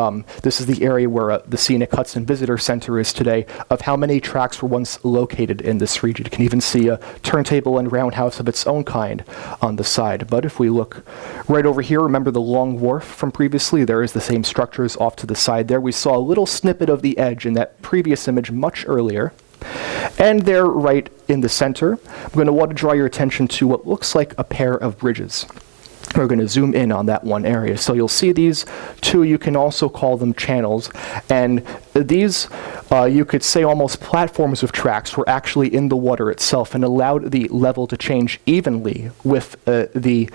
This is the area where the scenic Hudson Visitor Center is today, of how many tracks were once located in this region. You can even see a turntable and roundhouse of its own kind on the side. But if we look right over here, remember the long wharf from previously? There is the same structures off to the side there. We saw a little snippet of the edge in that previous image much earlier. And there, right in the center, I'm going to want to draw your attention to what looks like a pair of bridges. We're going to zoom in on that one area. So you'll see these two, you can also call them channels. And these, you could say almost platforms of tracks, were actually in the water itself and allowed the level to change evenly with the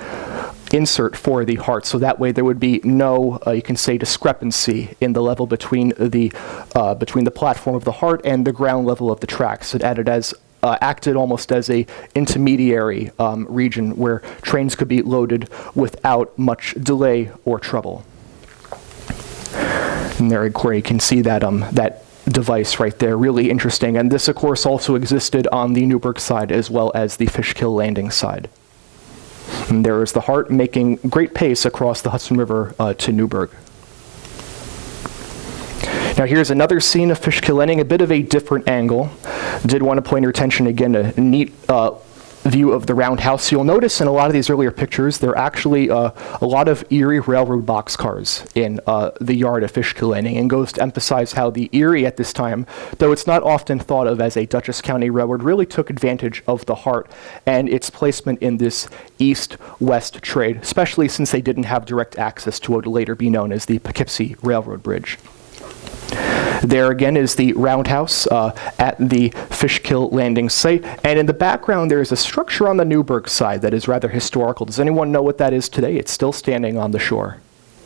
insert for the Hart. So that way there would be no, you can say, discrepancy in the level between the platform of the Hart and the ground level of the tracks. It acted almost as a intermediary region where trains could be loaded without much delay or trouble. And there you can see that that device right there, really interesting. And this, of course, also existed on the Newburgh side as well as the Fishkill Landing side. And there is the Hart making great pace across the Hudson River to Newburgh. Now here's another scene of Fishkill Landing, a bit of a different angle. Did want to point your attention again, a neat view of the roundhouse. You'll notice in a lot of these earlier pictures, there are actually a lot of Erie Railroad boxcars in the yard of Fishkill Landing, and goes to emphasize how the Erie at this time, though it's not often thought of as a Dutchess County railroad, really took advantage of the Hart and its placement in this east-west trade, especially since they didn't have direct access to what would later be known as the Poughkeepsie Railroad Bridge. There again is the roundhouse at the Fishkill Landing site. And in the background, there is a structure on the Newburgh side that is rather historical. Does anyone know what that is today? It's still standing on the shore.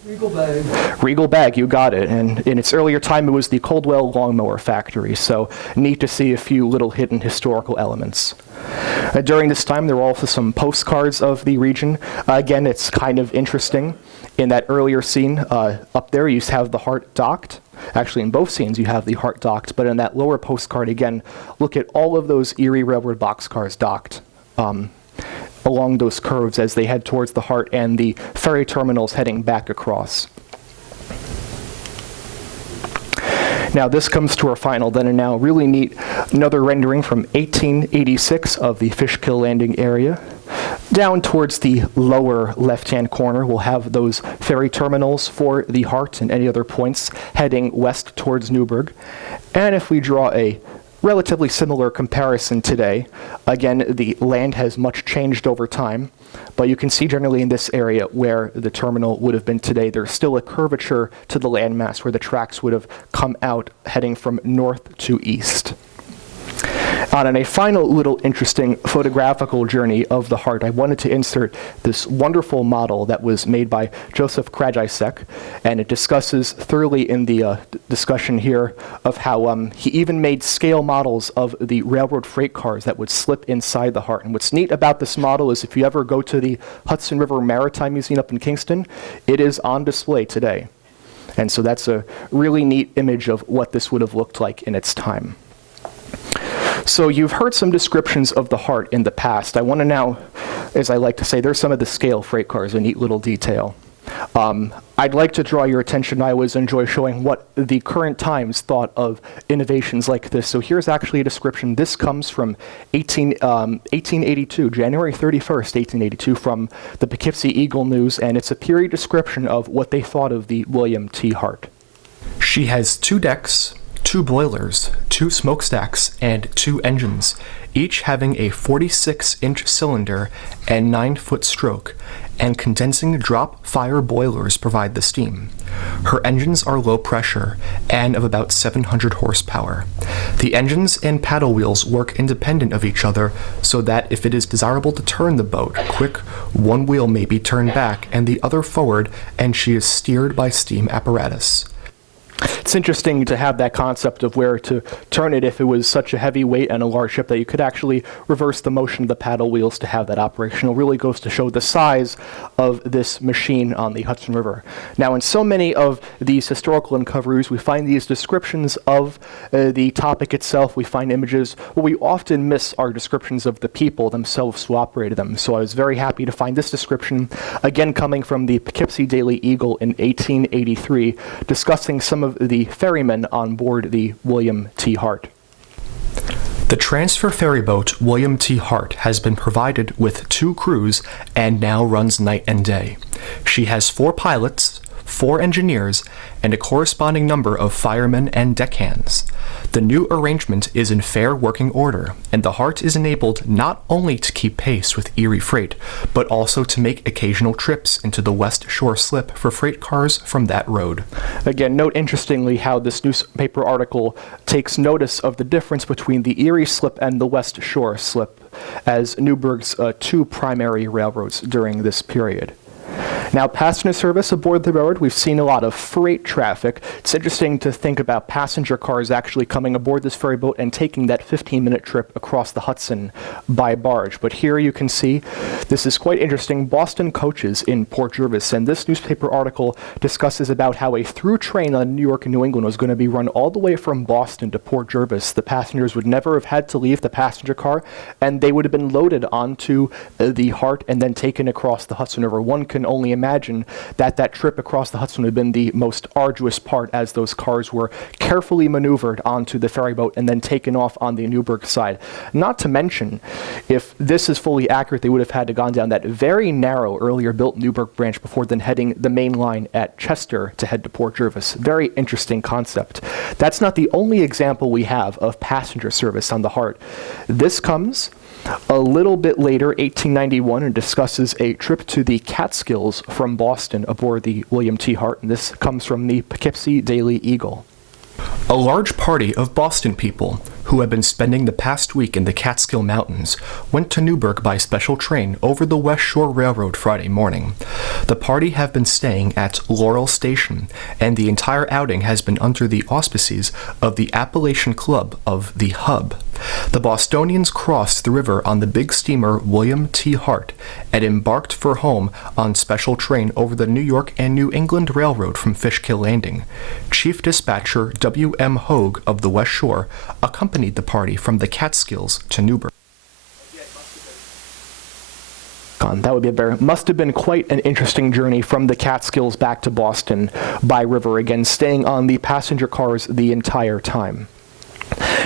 Regal Bag. Regal Bag, you got it. And in its earlier time, it was the Coldwell Lawnmower Factory. So neat to see a few little hidden historical elements. During this time, there were also some postcards of the region. Again, it's kind of interesting. In that earlier scene up there, you have the Hart docked. Actually, in both scenes, you have the Hart docked, but in that lower postcard, again, look at all of those Erie Railroad boxcars docked along those curves as they head towards the Hart and the ferry terminals heading back across. Now, this comes to our final then and now. Really neat, another rendering from 1886 of the Fishkill Landing area. Down towards the lower left-hand corner, we'll have those ferry terminals for the Hart and any other points heading west towards Newburgh. And if we draw a relatively similar comparison today, again, the land has much changed over time, but you can see generally in this area where the terminal would have been today, there's still a curvature to the landmass where the tracks would have come out heading from north to east. On a final little interesting photographical journey of the Hart, I wanted to insert this wonderful model that was made by Joseph Krajicek, and it discusses thoroughly in the discussion here of how he even made scale models of the railroad freight cars that would slip inside the Hart. And what's neat about this model is if you ever go to the Hudson River Maritime Museum up in Kingston, it is on display today. And so that's a really neat image of what this would have looked like in its time. So you've heard some descriptions of the Hart in the past. I want to now, as I like to say, there's some of the scale freight cars, a neat little detail. I'd like to draw your attention. I always enjoy showing what the current times thought of innovations like this. So here's actually a description. This comes from 1882, January 31st, 1882, from the Poughkeepsie Eagle News, and it's a period description of what they thought of the William T. Hart. She has 2 decks, 2 boilers, 2 smokestacks, and 2 engines, each having a 46-inch cylinder and 9-foot stroke, and condensing drop fire boilers provide the steam. Her engines are low pressure and of about 700 horsepower. The engines and paddle wheels work independent of each other so that if it is desirable to turn the boat quick, one wheel may be turned back and the other forward, and she is steered by steam apparatus. It's interesting to have that concept of where to turn it if it was such a heavy weight and a large ship that you could actually reverse the motion of the paddle wheels to have that operational. Really goes to show the size of this machine on the Hudson River. Now, in so many of these historical uncoveries, we find these descriptions of the topic itself. We find images. What we often miss are descriptions of the people themselves who operated them. So I was very happy to find this description, again coming from the Poughkeepsie Daily Eagle in 1883, discussing some of the ferrymen on board the William T. Hart. The transfer ferry boat William T. Hart has been provided with 2 crews and now runs night and day. She has 4 pilots, 4 engineers, and a corresponding number of firemen and deckhands. The new arrangement is in fair working order, and the Hart is enabled not only to keep pace with Erie freight, but also to make occasional trips into the West Shore Slip for freight cars from that road. Again, note interestingly how this newspaper article takes notice of the difference between the Erie Slip and the West Shore Slip as Newburgh's 2 primary railroads during this period. Now, passenger service aboard the railroad, we've seen a lot of freight traffic. It's interesting to think about passenger cars actually coming aboard this ferry boat and taking that 15-minute trip across the Hudson by barge. But here you can see, this is quite interesting, Boston coaches in Port Jervis. And this newspaper article discusses about how a through train on New York and New England was going to be run all the way from Boston to Port Jervis. The passengers would never have had to leave the passenger car, and they would have been loaded onto the Hart and then taken across the Hudson River. One can only imagine that trip across the Hudson would have been the most arduous part, as those cars were carefully maneuvered onto the ferry boat and then taken off on the Newburgh side. Not to mention, if this is fully accurate, they would have had to gone down that very narrow, earlier built Newburgh branch before then heading the main line at Chester to head to Port Jervis. Very interesting concept. That's not the only example we have of passenger service on the Hart. This comes a little bit later, 1891, and discusses a trip to the Catskills from Boston aboard the William T. Hart, and this comes from the Poughkeepsie Daily Eagle. A large party of Boston people who had been spending the past week in the Catskill Mountains went to Newburgh by special train over the West Shore Railroad Friday morning. The party have been staying at Laurel Station, and the entire outing has been under the auspices of the Appalachian Club of the Hub. The Bostonians crossed the river on the big steamer William T. Hart and embarked for home on special train over the New York and New England Railroad from Fishkill Landing. Chief Dispatcher W.M. Hogue of the West Shore accompanied the party from the Catskills to Newburgh. That would be must have been quite an interesting journey from the Catskills back to Boston by river, again staying on the passenger cars the entire time.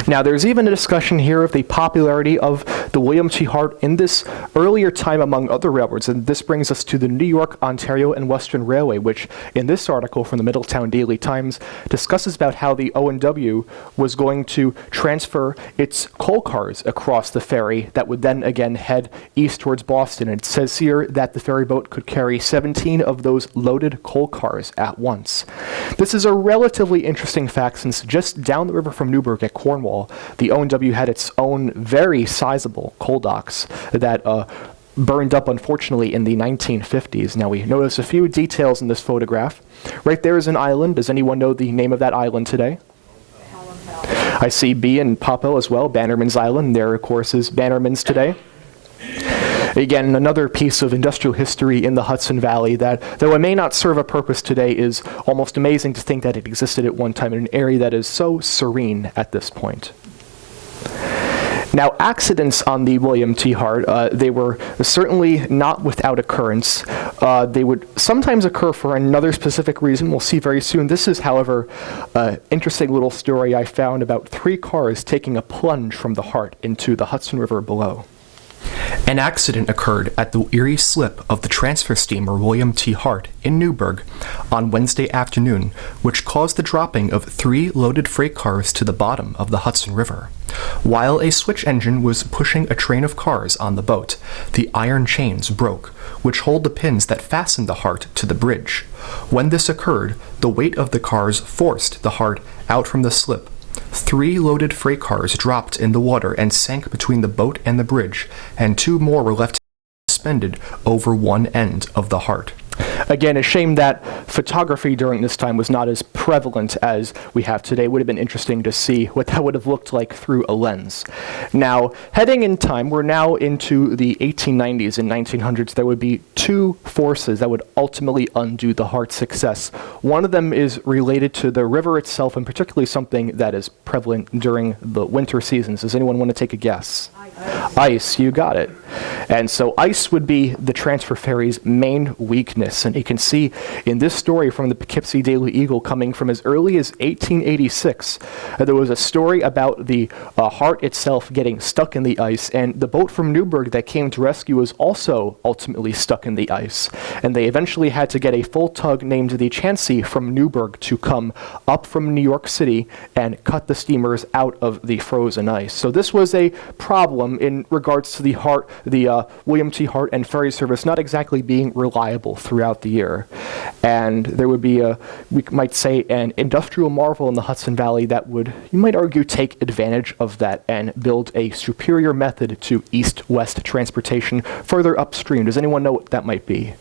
Now, there's even a discussion here of the popularity of the William T. Hart in this earlier time among other railroads, and this brings us to the New York, Ontario, and Western Railway, which in this article from the Middletown Daily Times discusses about how the O&W was going to transfer its coal cars across the ferry that would then again head east towards Boston. And it says here that the ferry boat could carry 17 of those loaded coal cars at once. This is a relatively interesting fact, since just down the river from Newburgh at Cornwall, the O&W had its own very sizable coal docks that burned up, unfortunately, in the 1950s. Now, we notice a few details in this photograph. Right there is an island. Does anyone know the name of that island today? I see B and Poppo as well, Bannerman's Island. There, of course, is Bannerman's today. Again, another piece of industrial history in the Hudson Valley that, though it may not serve a purpose today, is almost amazing to think that it existed at one time in an area that is so serene at this point. Now, accidents on the William T. Hart, they were certainly not without occurrence. They would sometimes occur for another specific reason. We'll see very soon. This is, however, an interesting little story I found about 3 cars taking a plunge from the Hart into the Hudson River below. An accident occurred at the Erie slip of the transfer steamer William T. Hart in Newburgh on Wednesday afternoon, which caused the dropping of 3 loaded freight cars to the bottom of the Hudson River. While a switch engine was pushing a train of cars on the boat, the iron chains broke, which hold the pins that fastened the Hart to the bridge. When this occurred, the weight of the cars forced the Hart out from the slip. 3 loaded freight cars dropped in the water and sank between the boat and the bridge, and 2 more were left suspended over one end of the Hart. Again, a shame that photography during this time was not as prevalent as we have today. It would have been interesting to see what that would have looked like through a lens. Now, heading in time, we're now into the 1890s and 1900s. There would be 2 forces that would ultimately undo the Hart's success. One of them is related to the river itself, and particularly something that is prevalent during the winter seasons. Does anyone want to take a guess? Ice, you got it. And so ice would be the transfer ferry's main weakness. And you can see in this story from the Poughkeepsie Daily Eagle coming from as early as 1886, there was a story about the Hart itself getting stuck in the ice, and the boat from Newburgh that came to rescue was also ultimately stuck in the ice. And they eventually had to get a full tug named the Chansey from Newburgh to come up from New York City and cut the steamers out of the frozen ice. So this was a problem in regards to the Hart, the William T. Hart and ferry service not exactly being reliable throughout the year. And there would be we might say, an industrial marvel in the Hudson Valley that would, you might argue, take advantage of that and build a superior method to east-west transportation further upstream. Does anyone know what that might be?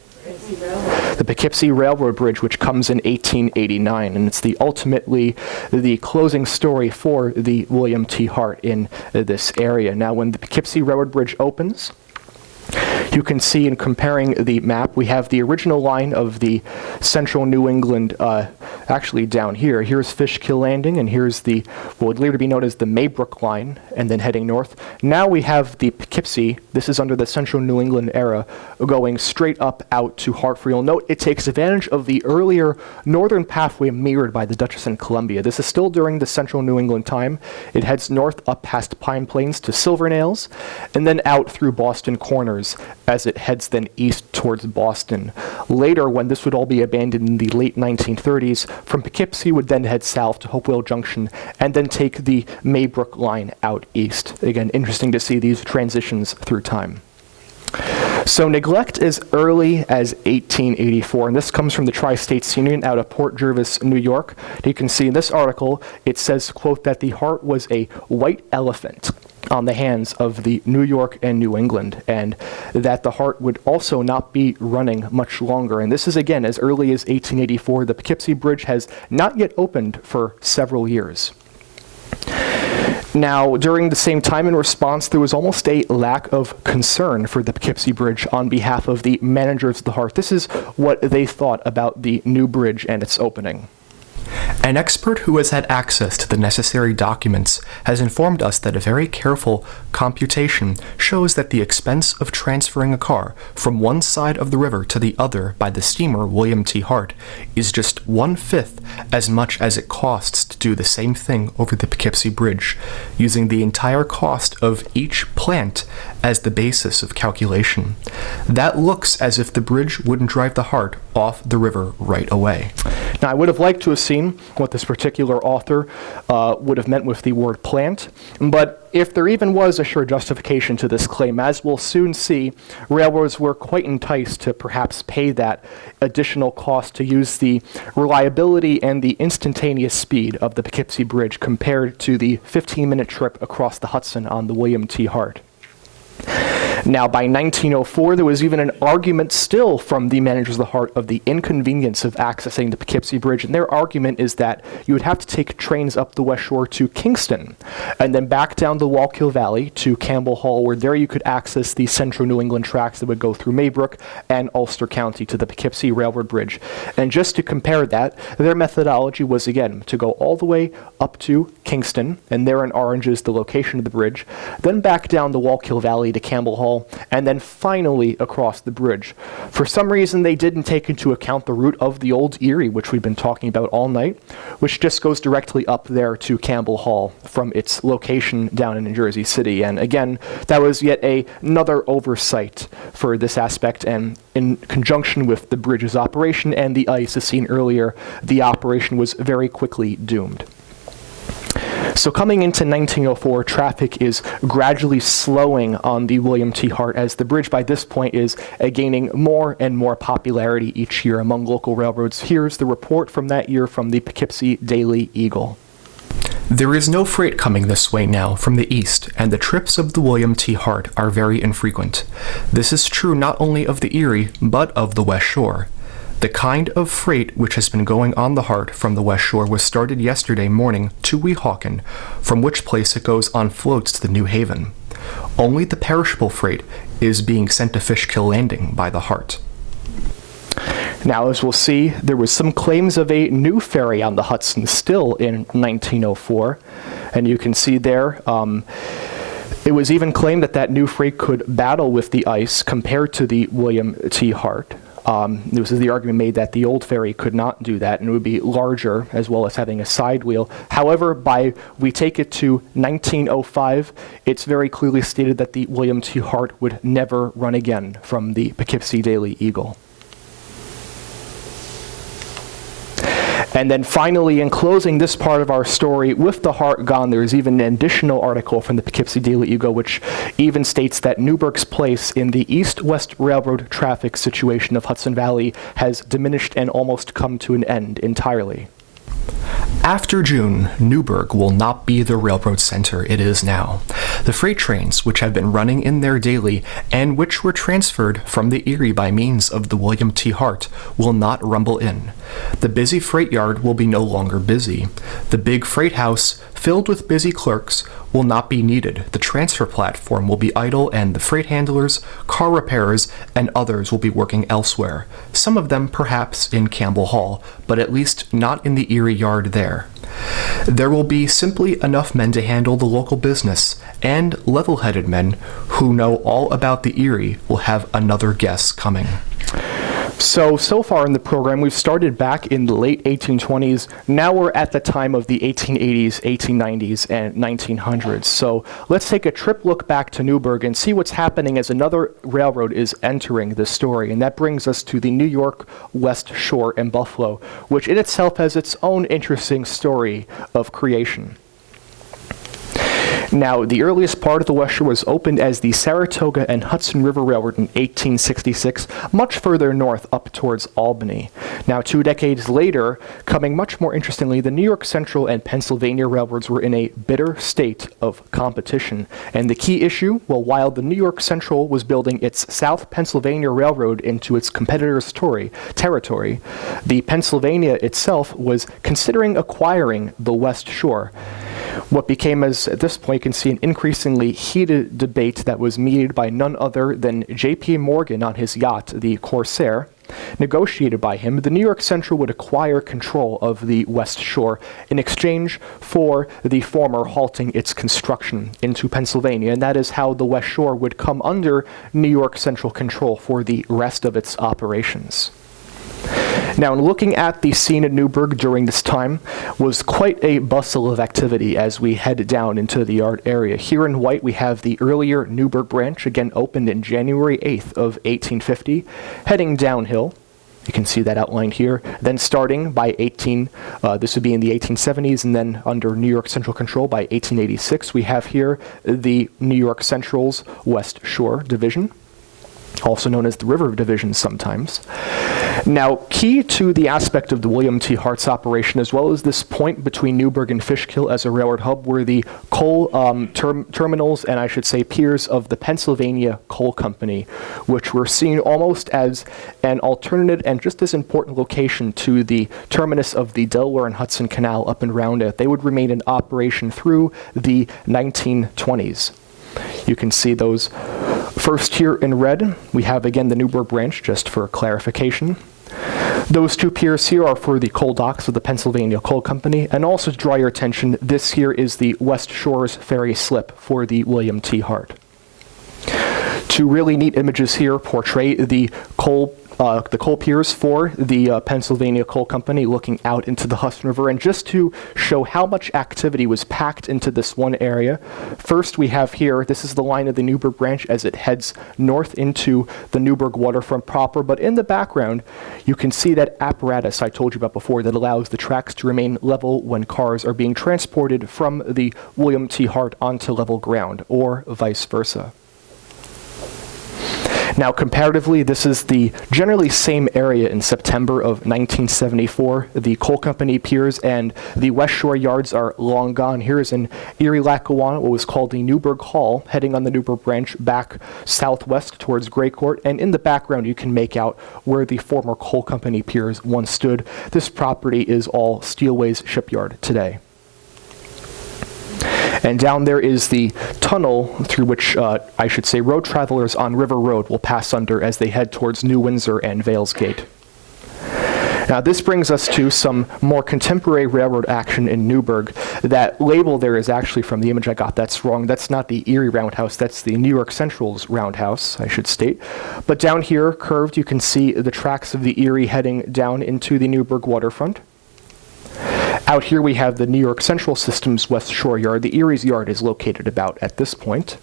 The Poughkeepsie Railroad Bridge, which comes in 1889, and it's ultimately the closing story for the William T. Hart in this area. Now, when the Poughkeepsie Railroad Bridge opens, you can see in comparing the map, we have the original line of the central New England, actually down here. Here's Fishkill Landing, and here's the, what would later be known as the Maybrook line, and then heading north. Now we have the Poughkeepsie, this is under the central New England era, going straight up out to Hartford. You'll note it takes advantage of the earlier northern pathway mirrored by the Dutchess and Columbia. This is still during the central New England time. It heads north up past Pine Plains to Silvernails, and then out through Boston Corners as it heads then east towards Boston. Later, when this would all be abandoned in the late 1930s, from Poughkeepsie would then head south to Hopewell Junction and then take the Maybrook line out east. Again, interesting to see these transitions through time. So neglect as early as 1884, and this comes from the Tri-States Union out of Port Jervis, New York. You can see in this article, it says, quote, that the Hart was a white elephant on the hands of the New York and New England, and that the Hart would also not be running much longer. And this is, again, as early as 1884. The Poughkeepsie Bridge has not yet opened for several years. Now, during the same time, in response, there was almost a lack of concern for the Poughkeepsie Bridge on behalf of the managers of the Hart. This is what they thought about the new bridge and its opening. An expert who has had access to the necessary documents has informed us that a very careful computation shows that the expense of transferring a car from one side of the river to the other by the steamer William T. Hart is just 1/5 as much as it costs to do the same thing over the Poughkeepsie Bridge, using the entire cost of each plant as the basis of calculation. That looks as if the bridge wouldn't drive the Hart off the river right away. Now, I would have liked to have seen what this particular author would have meant with the word plant, but if there even was a sure justification to this claim, as we'll soon see, railroads were quite enticed to perhaps pay that additional cost to use the reliability and the instantaneous speed of the Poughkeepsie Bridge compared to the 15-minute trip across the Hudson on the William T. Hart. Now, by 1904, there was even an argument still from the managers of the Hart of the inconvenience of accessing the Poughkeepsie Bridge, and their argument is that you would have to take trains up the West Shore to Kingston, and then back down the Wallkill Valley to Campbell Hall, where there you could access the central New England tracks that would go through Maybrook and Ulster County to the Poughkeepsie Railroad Bridge. And just to compare that, their methodology was, again, to go all the way up to Kingston, and there in orange is the location of the bridge, then back down the Wallkill Valley to Campbell Hall, Hall, and then finally across the bridge. For some reason, they didn't take into account the route of the old Erie, which we've been talking about all night, which just goes directly up there to Campbell Hall from its location down in Jersey City. And again, that was yet another oversight for this aspect, and in conjunction with the bridge's operation and the ice, as seen earlier, the operation was very quickly doomed. So coming into 1904, traffic is gradually slowing on the William T. Hart as the bridge by this point is gaining more and more popularity each year among local railroads. Here's the report from that year from the Poughkeepsie Daily Eagle. There is no freight coming this way now from the east, and the trips of the William T. Hart are very infrequent. This is true not only of the Erie, but of the West Shore. The kind of freight which has been going on the Hart from the West Shore was started yesterday morning to Weehawken, from which place it goes on floats to the New Haven. Only the perishable freight is being sent to Fishkill Landing by the Hart. Now, as we'll see, there was some claims of a new ferry on the Hudson still in 1904, and you can see there, it was even claimed that that new freight could battle with the ice compared to the William T. Hart. This is the argument made that the old ferry could not do that and it would be larger as well as having a side wheel. However, we take it to 1905, it's very clearly stated that the William T. Hart would never run again from the Poughkeepsie Daily Eagle. And then finally, in closing this part of our story, with the Hart gone, there's even an additional article from the Poughkeepsie Daily Eagle, which even states that Newburgh's place in the east-west railroad traffic situation of Hudson Valley has diminished and almost come to an end entirely. After June, Newburgh will not be the railroad center it is now. The freight trains, which have been running in there daily and which were transferred from the Erie by means of the William T. Hart, will not rumble in. The busy freight yard will be no longer busy. The big freight house, filled with busy clerks, will not be needed. The transfer platform will be idle, and the freight handlers, car repairers, and others will be working elsewhere. Some of them perhaps in Campbell Hall, but at least not in the Erie yard there. There will be simply enough men to handle the local business, and level-headed men who know all about the Erie will have another guess coming. So far in the program, we've started back in the late 1820s. Now we're at the time of the 1880s, 1890s, and 1900s. So let's take a trip look back to Newburgh and see what's happening as another railroad is entering this story. And that brings us to the New York West Shore and Buffalo, which in itself has its own interesting story of creation. Now, the earliest part of the West Shore was opened as the Saratoga and Hudson River Railroad in 1866, much further north up towards Albany. Now, 2 decades later, coming much more interestingly, the New York Central and Pennsylvania railroads were in a bitter state of competition. And the key issue, well, while the New York Central was building its South Pennsylvania Railroad into its competitor's territory, the Pennsylvania itself was considering acquiring the West Shore. What became, as at this point you can see, an increasingly heated debate that was mediated by none other than J.P. Morgan on his yacht, the Corsair. Negotiated by him, the New York Central would acquire control of the West Shore in exchange for the former halting its construction into Pennsylvania, and that is how the West Shore would come under New York Central control for the rest of its operations. Now, in looking at the scene at Newburgh during this time was quite a bustle of activity as we head down into the yard area. Here in white, we have the earlier Newburgh branch, again opened in January 8th of 1850, heading downhill. You can see that outlined here. Then starting by this would be in the 1870s, and then under New York Central control by 1886, we have here the New York Central's West Shore Division, also known as the River Division sometimes. Now, key to the aspect of the William T. Hart's operation, as well as this point between Newburgh and Fishkill as a railroad hub, were the coal terminals, and I should say piers, of the Pennsylvania Coal Company, which were seen almost as an alternate and just as important location to the terminus of the Delaware and Hudson Canal up and around it. They would remain in operation through the 1920s. You can see those first here in red. We have again the Newburgh branch, just for clarification. Those 2 piers here are for the coal docks of the Pennsylvania Coal Company, and also to draw your attention, this here is the West Shore's ferry slip for the William T. Hart. two really neat images here portray the coal piers for the Pennsylvania Coal Company looking out into the Hudson River. And just to show how much activity was packed into this one area, first we have here, this is the line of the Newburgh branch as it heads north into the Newburgh waterfront proper. But in the background, you can see that apparatus I told you about before that allows the tracks to remain level when cars are being transported from the William T. Hart onto level ground, or vice versa. Now, comparatively, this is the generally same area in September of 1974. The coal company piers and the West Shore yards are long gone. Here is in Erie, Lackawanna, what was called the Newburgh Hall, heading on the Newburgh branch back southwest towards Gray Court. And in the background, you can make out where the former coal company piers once stood. This property is all Steelways Shipyard today. And down there is the tunnel through which, I should say, road travelers on River Road will pass under as they head towards New Windsor and Vales Gate. Now, this brings us to some more contemporary railroad action in Newburgh. That label there is actually from the image I got. That's wrong. That's not the Erie Roundhouse. That's the New York Central's Roundhouse, I should state. But down here, curved, you can see the tracks of the Erie heading down into the Newburgh waterfront. Out here we have the New York Central System's West Shore Yard. The Erie's yard is located about at this point.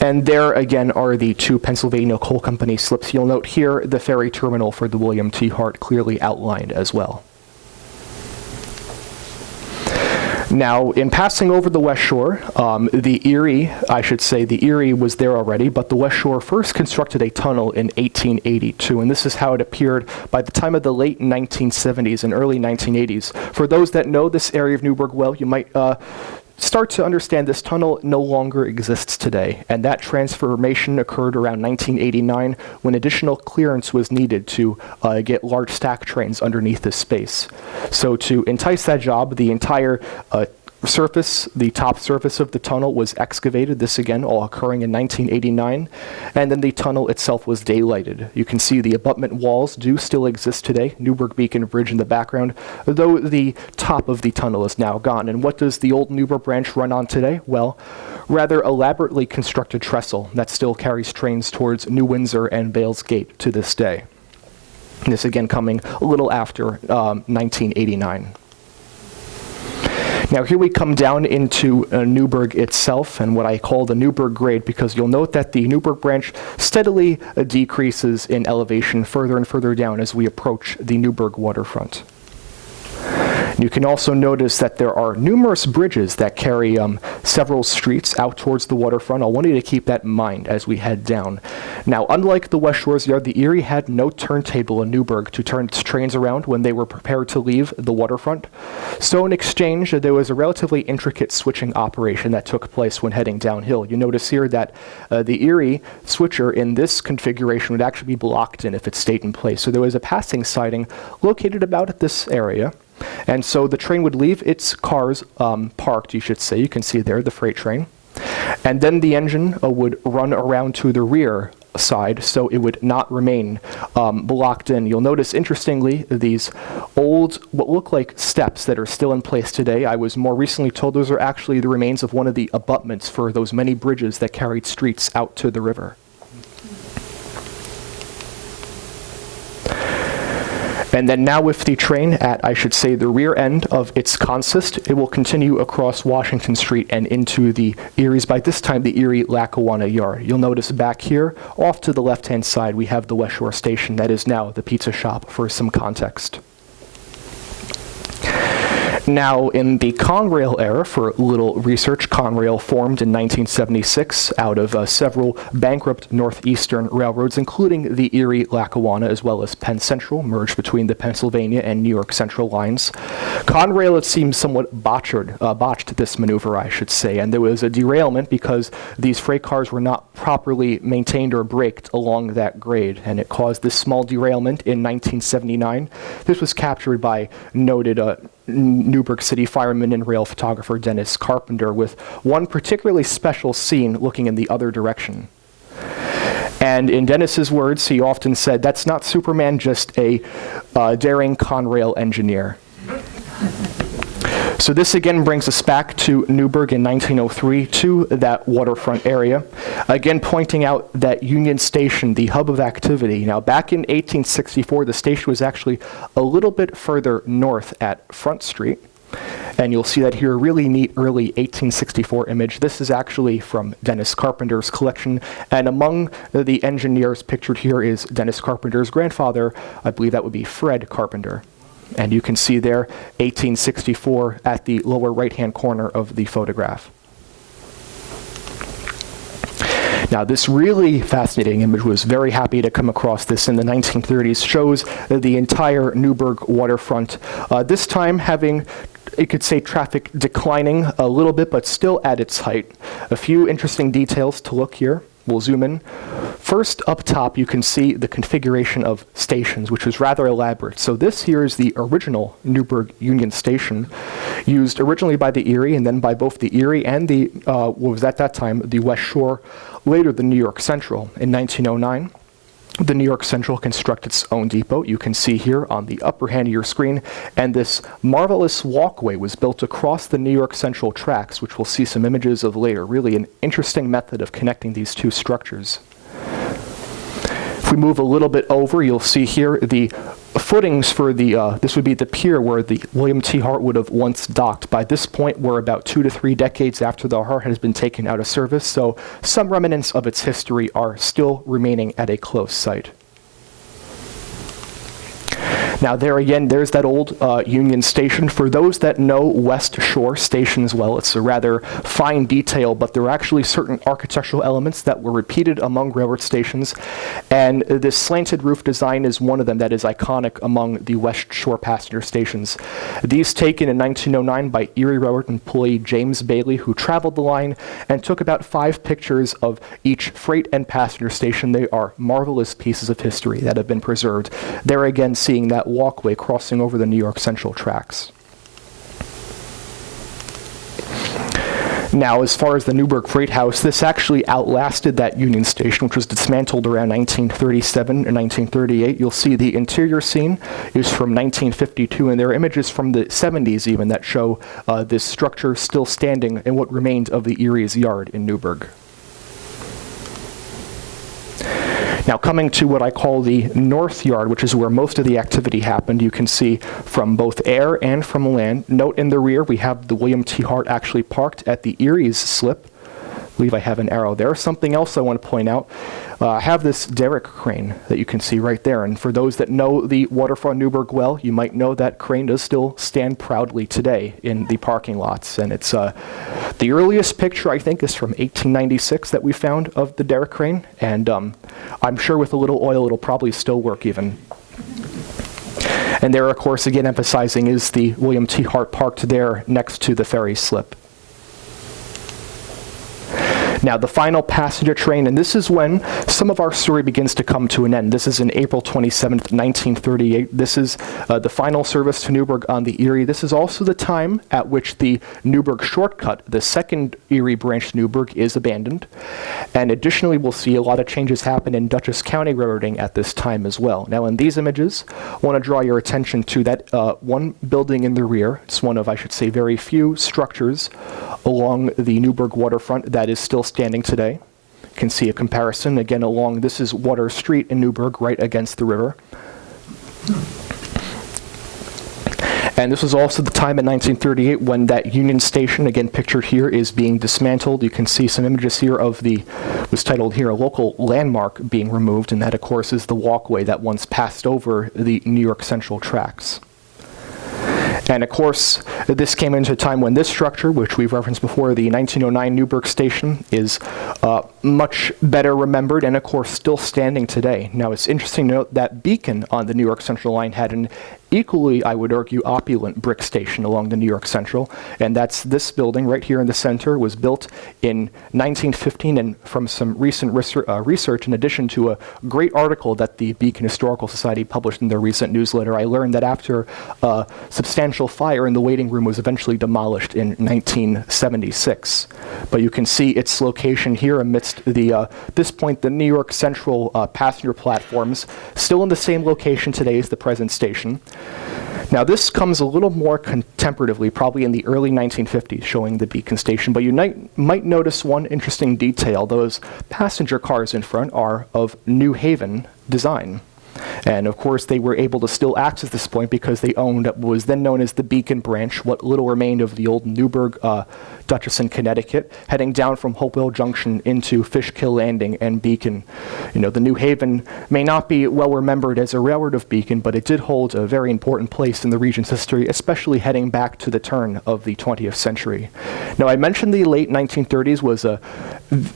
And there again are the two Pennsylvania Coal Company slips. You'll note here the ferry terminal for the William T. Hart clearly outlined as well. Now, in passing over the West Shore, the Erie was there already, but the West Shore first constructed a tunnel in 1882, and this is how it appeared by the time of the late 1970s and early 1980s. For those that know this area of Newburgh well, you might start to understand this tunnel no longer exists today, and that transformation occurred around 1989 when additional clearance was needed to get large stack trains underneath this space. So to entice that job, the entire the top surface of the tunnel was excavated, this again all occurring in 1989, and then the tunnel itself was daylighted. You can see the abutment walls do still exist today, Newburgh Beacon Bridge in the background, though the top of the tunnel is now gone. And what does the old Newburgh branch run on today? Well, rather elaborately constructed trestle that still carries trains towards New Windsor and Vales Gate to this day. This again coming a little after 1989. Now here we come down into Newburgh itself and what I call the Newburgh grade, because you'll note that the Newburgh branch steadily decreases in elevation further and further down as we approach the Newburgh waterfront. You can also notice that there are numerous bridges that carry several streets out towards the waterfront. I want you to keep that in mind as we head down. Now, unlike the West Shore's yard, the Erie had no turntable in Newburgh to turn its trains around when they were prepared to leave the waterfront. So in exchange, there was a relatively intricate switching operation that took place when heading downhill. You notice here that the Erie switcher in this configuration would actually be blocked in if it stayed in place. So there was a passing siding located about at this area. And so the train would leave its cars parked, you should say. You can see there the freight train. And then the engine would run around to the rear side, so it would not remain blocked in. You'll notice, interestingly, these old, what look like steps that are still in place today. I was more recently told those are actually the remains of one of the abutments for those many bridges that carried streets out to the river. And then now with the train at, I should say, the rear end of its consist, it will continue across Washington Street and into the Erie's, by this time, the Erie Lackawanna Yard. You'll notice back here, off to the left-hand side, we have the West Shore Station. That is now the pizza shop, for some context. Now, in the Conrail era, for a little research, Conrail formed in 1976 out of several bankrupt northeastern railroads, including the Erie Lackawanna as well as Penn Central, merged between the Pennsylvania and New York Central lines. Conrail, it seems, somewhat botched this maneuver, I should say, and there was a derailment because these freight cars were not properly maintained or braked along that grade, and it caused this small derailment in 1979. This was captured by noted Newburgh City fireman and rail photographer Dennis Carpenter, with one particularly special scene looking in the other direction. And in Dennis's words, he often said, "That's not Superman, just a daring Conrail engineer." So this again brings us back to Newburgh in 1903 to that waterfront area. Again, pointing out that Union Station, the hub of activity. Now, back in 1864, the station was actually a little bit further north at Front Street. And you'll see that here, a really neat early 1864 image. This is actually from Dennis Carpenter's collection. And among the engineers pictured here is Dennis Carpenter's grandfather. I believe that would be Fred Carpenter. And you can see there 1864 at the lower right-hand corner of the photograph. Now, this really fascinating image, was very happy to come across this in the 1930s, shows the entire Newburgh waterfront, this time having, you could say, traffic declining a little bit, but still at its height. A few interesting details to look here. We'll zoom in. First, up top, you can see the configuration of stations, which was rather elaborate. So this here is the original Newburgh Union Station, used originally by the Erie and then by both the Erie and the, what was at that time, the West Shore, later the New York Central. In 1909, the New York Central constructed its own depot. You can see here on the upper hand of your screen, and this marvelous walkway was built across the New York Central tracks, which we'll see some images of later. Really an interesting method of connecting these two structures. If we move a little bit over, you'll see here the footings for the, this would be the pier where the William T. Hart would have once docked. By this point, we're about 2 to 3 decades after the Hart has been taken out of service, so some remnants of its history are still remaining at a close site. Now there again, there's that old Union Station. For those that know West Shore stations well, it's a rather fine detail, but there are actually certain architectural elements that were repeated among railroad stations, and this slanted roof design is one of them that is iconic among the West Shore passenger stations. These taken in 1909 by Erie Railroad employee James Bailey, who traveled the line and took about 5 pictures of each freight and passenger station. They are marvelous pieces of history that have been preserved. There again, seeing that walkway crossing over the New York Central tracks. Now, as far as the Newburgh Freight House, this actually outlasted that Union Station, which was dismantled around 1937 and 1938. You'll see the interior scene is from 1952, and there are images from the 70s even that show this structure still standing in what remained of the Erie's yard in Newburgh. Now, coming to what I call the North Yard, which is where most of the activity happened, you can see from both air and from land. Note in the rear, we have the William T. Hart actually parked at the Erie's slip. I believe I have an arrow there. Something else I want to point out, I have this derrick crane that you can see right there. And for those that know the waterfront Newburgh well, you might know that crane does still stand proudly today in the parking lots. And it's the earliest picture, I think, is from 1896 that we found of the derrick crane. And I'm sure with a little oil, it'll probably still work even. And there, of course, again emphasizing is the William T. Hart parked there next to the ferry slip. Now, the final passenger train, and this is when some of our story begins to come to an end. This is in April 27th, 1938. This is the final service to Newburgh on the Erie. This is also the time at which the Newburgh shortcut, the second Erie branch to Newburgh, is abandoned. And additionally, we'll see a lot of changes happen in Dutchess County railroading at this time as well. Now, in these images, I want to draw your attention to that one building in the rear. It's one of, I should say, very few structures along the Newburgh waterfront that is still standing today. You can see a comparison again along, this is Water Street in Newburgh, right against the river. And this was also the time in 1938 when that Union Station, again pictured here, is being dismantled. You can see some images here of the, was titled here, a local landmark being removed, and that of course is the walkway that once passed over the New York Central tracks. And of course, this came into a time when this structure, which we've referenced before, the 1909 Newburgh Station, is much better remembered and of course still standing today. Now, it's interesting to note that Beacon on the New York Central line had an equally, I would argue, opulent brick station along the New York Central, and that's this building right here in the center. Was built in 1915, and from some recent research, in addition to a great article that the Beacon Historical Society published in their recent newsletter, I learned that after a substantial fire in the waiting room was eventually demolished in 1976. But you can see its location here amidst the, this point, the New York Central passenger platforms, still in the same location today as the present station. Now, this comes a little more contemplatively, probably in the early 1950s, showing the Beacon Station, but you might notice one interesting detail. Those passenger cars in front are of New Haven design. And of course, they were able to still access this point because they owned what was then known as the Beacon branch, what little remained of the old Newburgh, Dutchess, Connecticut, heading down from Hopewell Junction into Fishkill Landing and Beacon. You know, the New Haven may not be well remembered as a railroad of Beacon, but it did hold a very important place in the region's history, especially heading back to the turn of the 20th century. Now, I mentioned the late 1930s was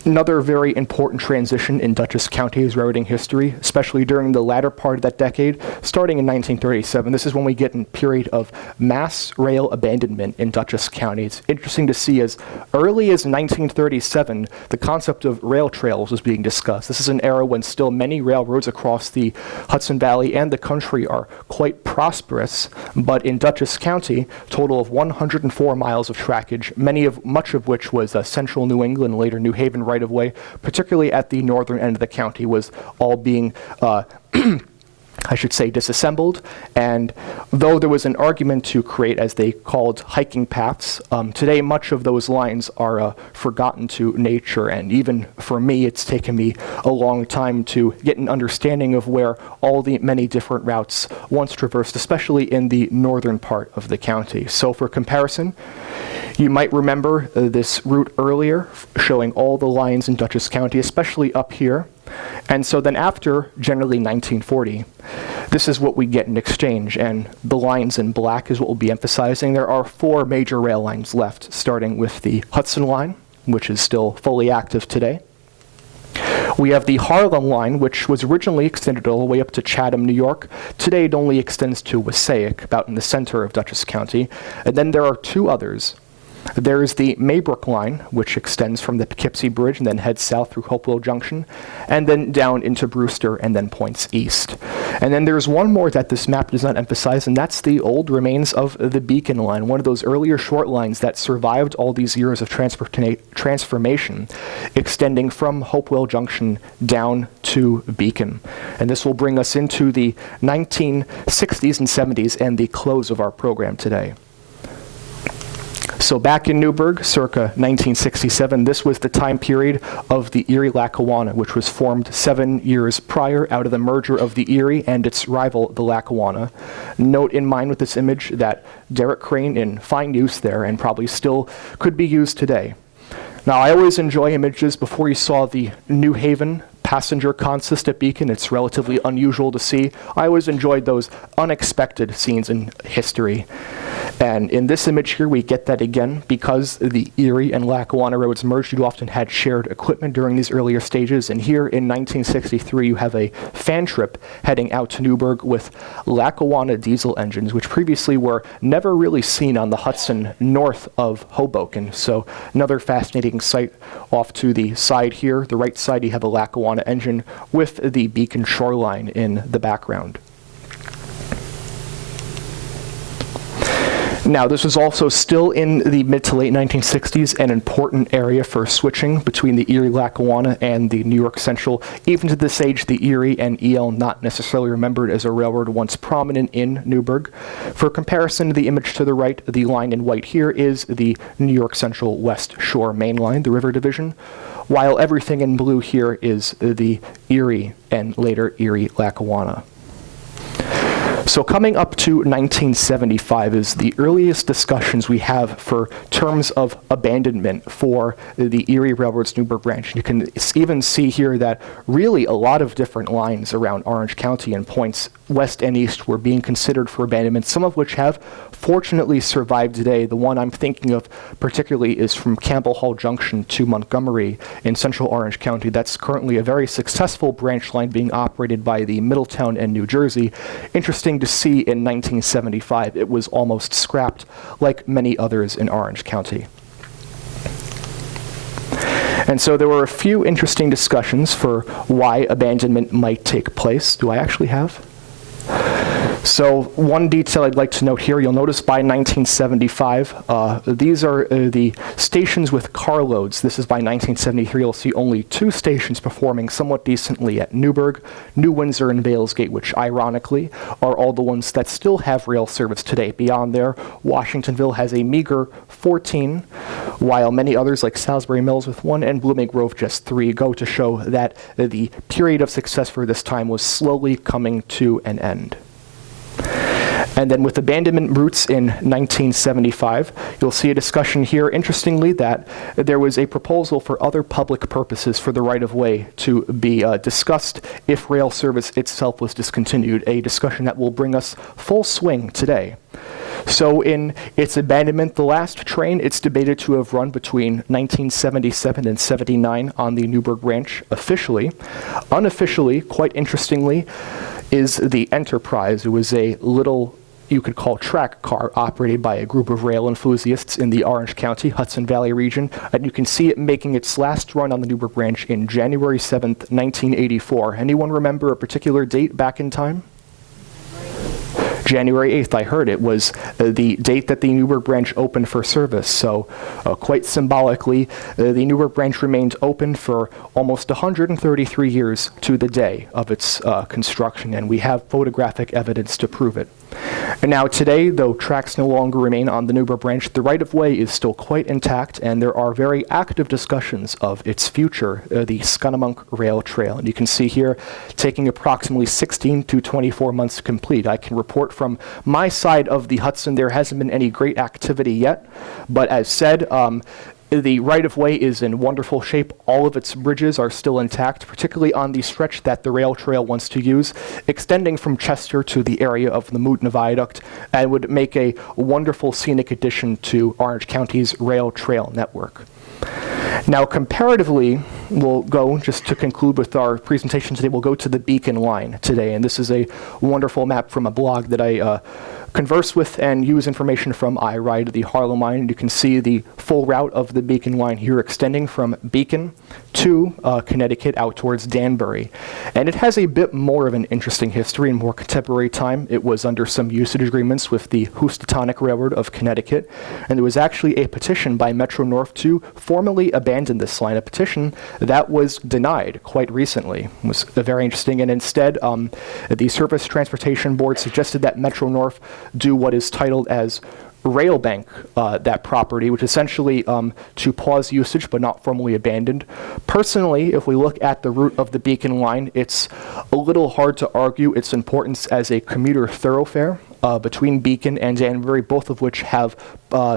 another very important transition in Dutchess County's railroading history, especially during the latter part of that decade. Starting in 1937, this is when we get a period of mass rail abandonment in Dutchess County. It's interesting to see as early as 1937, the concept of rail trails was being discussed. This is an era when still many railroads across the Hudson Valley and the country are quite prosperous, but in Dutchess County, a total of 104 miles of trackage, much of which was central New England, later New Haven right-of-way, particularly at the northern end of the county, was all being I should say, disassembled. And though there was an argument to create, as they called, hiking paths, today much of those lines are forgotten to nature. And even for me, it's taken me a long time to get an understanding of where all the many different routes once traversed, especially in the northern part of the county. So for comparison, you might remember this route earlier, showing all the lines in Dutchess County, especially up here. And so then after, generally 1940, this is what we get in exchange, and the lines in black is what we'll be emphasizing. There are 4 major rail lines left, starting with the Hudson Line, which is still fully active today. We have the Harlem Line, which was originally extended all the way up to Chatham, New York. Today it only extends to Wassaic, about in the center of Dutchess County. And then there are 2 others. There is the Maybrook Line, which extends from the Poughkeepsie Bridge and then heads south through Hopewell Junction, and then down into Brewster and then points east. And then there's one more that this map does not emphasize, and that's the old remains of the Beacon Line, one of those earlier short lines that survived all these years of transformation, extending from Hopewell Junction down to Beacon. And this will bring us into the 1960s and 70s and the close of our program today. So back in Newburgh, circa 1967, this was the time period of the Erie-Lackawanna, which was formed 7 years prior out of the merger of the Erie and its rival, the Lackawanna. Note in mind with this image that derrick crane in fine use there and probably still could be used today. Now, I always enjoy images. Before you saw the New Haven passenger consist at Beacon, it's relatively unusual to see. I always enjoyed those unexpected scenes in history. And in this image here, we get that again because the Erie and Lackawanna roads merged. You often had shared equipment during these earlier stages. And here in 1963, you have a fan trip heading out to Newburgh with Lackawanna diesel engines, which previously were never really seen on the Hudson north of Hoboken. So another fascinating sight off to the side here. The right side, you have a Lackawanna engine with the Beacon shoreline in the background. Now, this was also still in the mid to late 1960s, an important area for switching between the Erie-Lackawanna and the New York Central. Even to this age, the Erie and EL not necessarily remembered as a railroad once prominent in Newburgh. For comparison, the image to the right, the line in white here, is the New York Central West Shore Main Line, the River Division, while everything in blue here is the Erie and later Erie-Lackawanna. So coming up to 1975 is the earliest discussions we have for terms of abandonment for the Erie Railroad's Newburgh branch. You can even see here that really a lot of different lines around Orange County and points west and east were being considered for abandonment, some of which have fortunately survived today. The one I'm thinking of particularly is from Campbell Hall Junction to Montgomery in central Orange County. That's currently a very successful branch line being operated by the Middletown and New Jersey. Interesting to see in 1975, it was almost scrapped like many others in Orange County. And so there were a few interesting discussions for why abandonment might take place. Do I actually have? So one detail I'd like to note here, you'll notice by 1975, these are the stations with carloads. This is by 1973. You'll see only 2 stations performing somewhat decently at Newburgh, New Windsor, and Valesgate, which ironically are all the ones that still have rail service today. Beyond there, Washingtonville has a meager 14, while many others like Salisbury Mills with 1 and Blooming Grove just 3 go to show that the period of success for this time was slowly coming to an end. And then with abandonment routes in 1975, you'll see a discussion here, interestingly, that there was a proposal for other public purposes for the right-of-way to be discussed if rail service itself was discontinued, a discussion that will bring us full swing today. So in its abandonment, the last train, it's debated to have run between 1977 and 79 on the Newburgh branch officially. Unofficially, quite interestingly, is the Enterprise. It was a little, you could call, track car operated by a group of rail enthusiasts in the Orange County, Hudson Valley region. And you can see it making its last run on the Newburgh branch in January 7th, 1984. Anyone remember a particular date back in time? January 8th, I heard it was the date that the Newburgh branch opened for service. So quite symbolically, the Newburgh branch remained open for almost 133 years to the day of its construction, and we have photographic evidence to prove it. And now today, though tracks no longer remain on the Newburgh branch, the right-of-way is still quite intact, and there are very active discussions of its future, the Scunnamunk Rail Trail. And you can see here, taking approximately 16 to 24 months to complete. I can report from my side of the Hudson, there hasn't been any great activity yet, but as said, the right-of-way is in wonderful shape. All of its bridges are still intact, particularly on the stretch that the rail trail wants to use, extending from Chester to the area of the Mootna Viaduct, and would make a wonderful scenic addition to Orange County's rail trail network. Now, comparatively, we'll go, just to conclude with our presentation today, we'll go to the Beacon Line today, and this is a wonderful map from a blog that I converse with and use information from. I ride the Harlem Line, and you can see the full route of the Beacon Line here extending from Beacon to Connecticut out towards Danbury. And it has a bit more of an interesting history in more contemporary time. It was under some usage agreements with the Housatonic Railroad of Connecticut, and there was actually a petition by Metro-North to formally abandon this line, a petition that was denied quite recently. It was very interesting, and instead the Surface Transportation Board suggested that Metro-North do what is titled as rail bank that property, which essentially to pause usage but not formally abandoned. Personally, if we look at the route of the Beacon Line, it's a little hard to argue its importance as a commuter thoroughfare between Beacon and Danbury, both of which have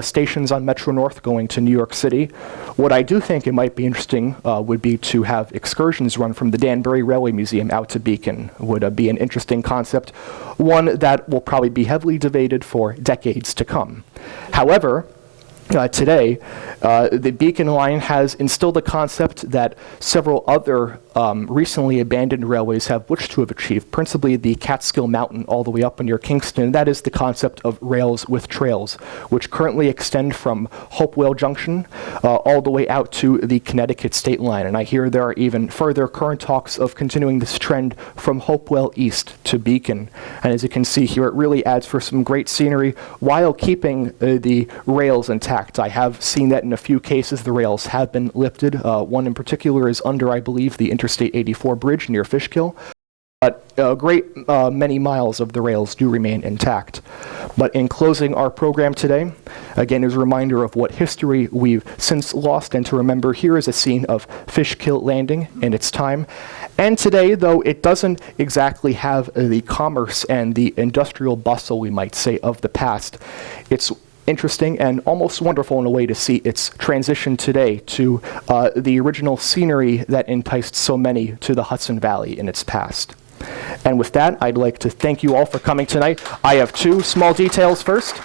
stations on Metro-North going to New York City. What I do think it might be interesting would be to have excursions run from the Danbury Railway Museum out to Beacon. Would be an interesting concept, one that will probably be heavily debated for decades to come. However, today, the Beacon Line has instilled a concept that several other recently abandoned railways have wished to have achieved, principally the Catskill Mountain all the way up near Kingston. And that is the concept of rails with trails, which currently extend from Hopewell Junction all the way out to the Connecticut state line. And I hear there are even further current talks of continuing this trend from Hopewell east to Beacon. And as you can see here, it really adds for some great scenery while keeping the rails intact. I have seen that in a few cases the rails have been lifted. One in particular is under, I believe, the Interstate 84 bridge near Fishkill. But a great many miles of the rails do remain intact. But in closing our program today, again, as a reminder of what history we've since lost, and to remember, here is a scene of Fishkill Landing in its time. And today, though it doesn't exactly have the commerce and the industrial bustle, we might say, of the past, it's interesting and almost wonderful in a way to see its transition today to the original scenery that enticed so many to the Hudson Valley in its past. And with that, I'd like to thank you all for coming tonight. I have 2 small details first.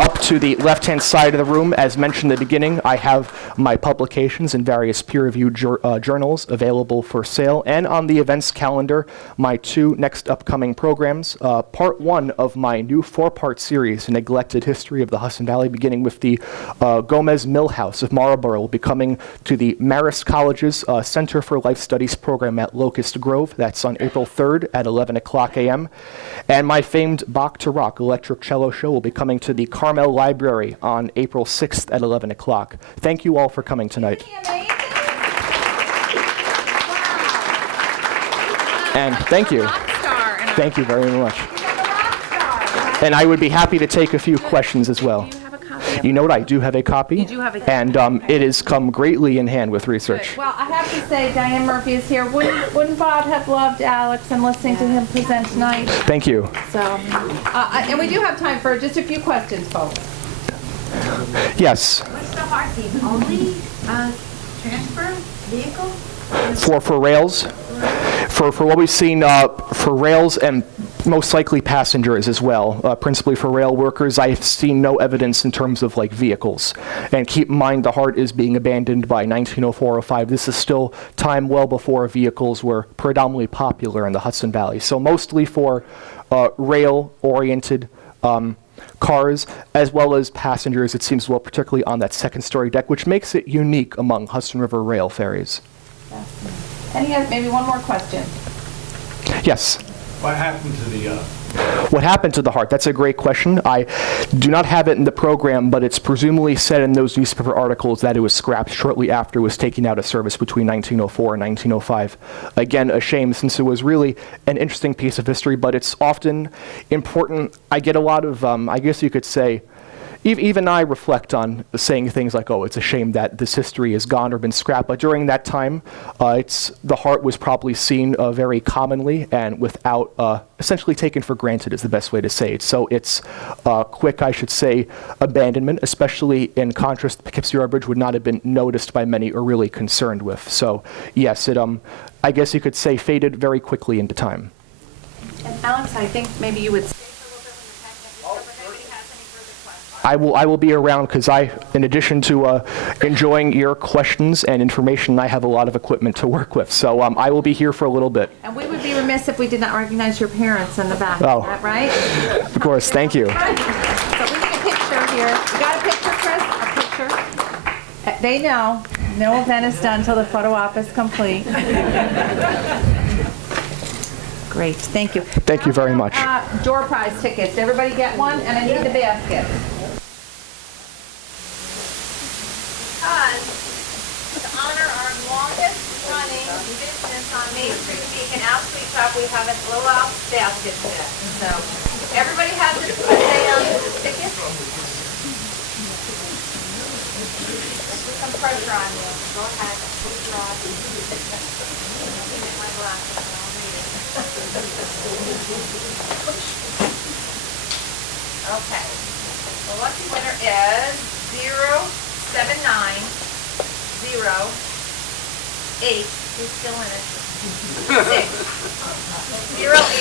Up to the left-hand side of the room, as mentioned at the beginning, I have my publications in various peer-reviewed journals available for sale, and on the events calendar, my 2 next upcoming programs. Part 1 of my new 4-part series, A Neglected History of the Hudson Valley, beginning with the Gomez Mill House of Marlborough, will be coming to the Marist College's Center for Life Studies program at Locust Grove. That's on April 3rd at 11 o'clock a.m. And my famed Bach to Rock electric cello show will be coming to the Carmel Library on April 6th at 11 o'clock. Thank you all for coming tonight. And thank you. Thank you very much. And I would be happy to take a few questions as well. You know what? I do have a copy. You do have a copy. And it has come greatly in hand with research. Well, I have to say, Diane Murphy is here. Wouldn't Bob have loved Alex and listening to him present tonight? Thank you. So, and we do have time for just a few questions, folks. Yes. What's the heartbeat? Only transfer vehicle? For rails, for what we've seen for rails and most likely passengers as well, principally for rail workers, I've seen no evidence in terms of like vehicles. And keep in mind, the Hart is being abandoned by 1904-05. This is still time well before vehicles were predominantly popular in the Hudson Valley. So mostly for rail-oriented cars, as well as passengers, it seems, well, particularly on that second-story deck, which makes it unique among Hudson River rail ferries. Maybe one more question. Yes. What happened to the, What happened to the Hart? That's a great question. I do not have it in the program, but it's presumably said in those newspaper articles that it was scrapped shortly after it was taken out of service between 1904 and 1905. Again, a shame, since it was really an interesting piece of history, but it's often important. I get a lot of, I guess you could say, even I reflect on saying things like, oh, it's a shame that this history is gone or been scrapped. But during that time, the Hart was probably seen very commonly and without, essentially taken for granted is the best way to say it. So it's quick, I should say, abandonment, especially in contrast, the Poughkeepsie River Bridge would not have been noticed by many or really concerned with. So yes, it, I guess you could say, faded very quickly into time. And Alex, I think maybe you would. I will be around because in addition to enjoying your questions and information, I have a lot of equipment to work with. So I will be here for a little bit. And we would be remiss if we did not recognize your parents in the back. Oh. Is that right? Of course, thank you. So we need a picture here. You got a picture, Chris? A picture? They know. No event is done until the photo op is complete. Great, thank you. Thank you very much. Door prize tickets. Did everybody get one? And I need the basket. To honor our longest running business on Main Street Beacon, Al Sweet Shop, we have a blowout basket set. So everybody has a day on the ticket. Put some pressure on you. Go ahead. Draw. Get my glasses and I'll read it. Okay. The lucky winner is 07908. Who's still in it? 6. 08.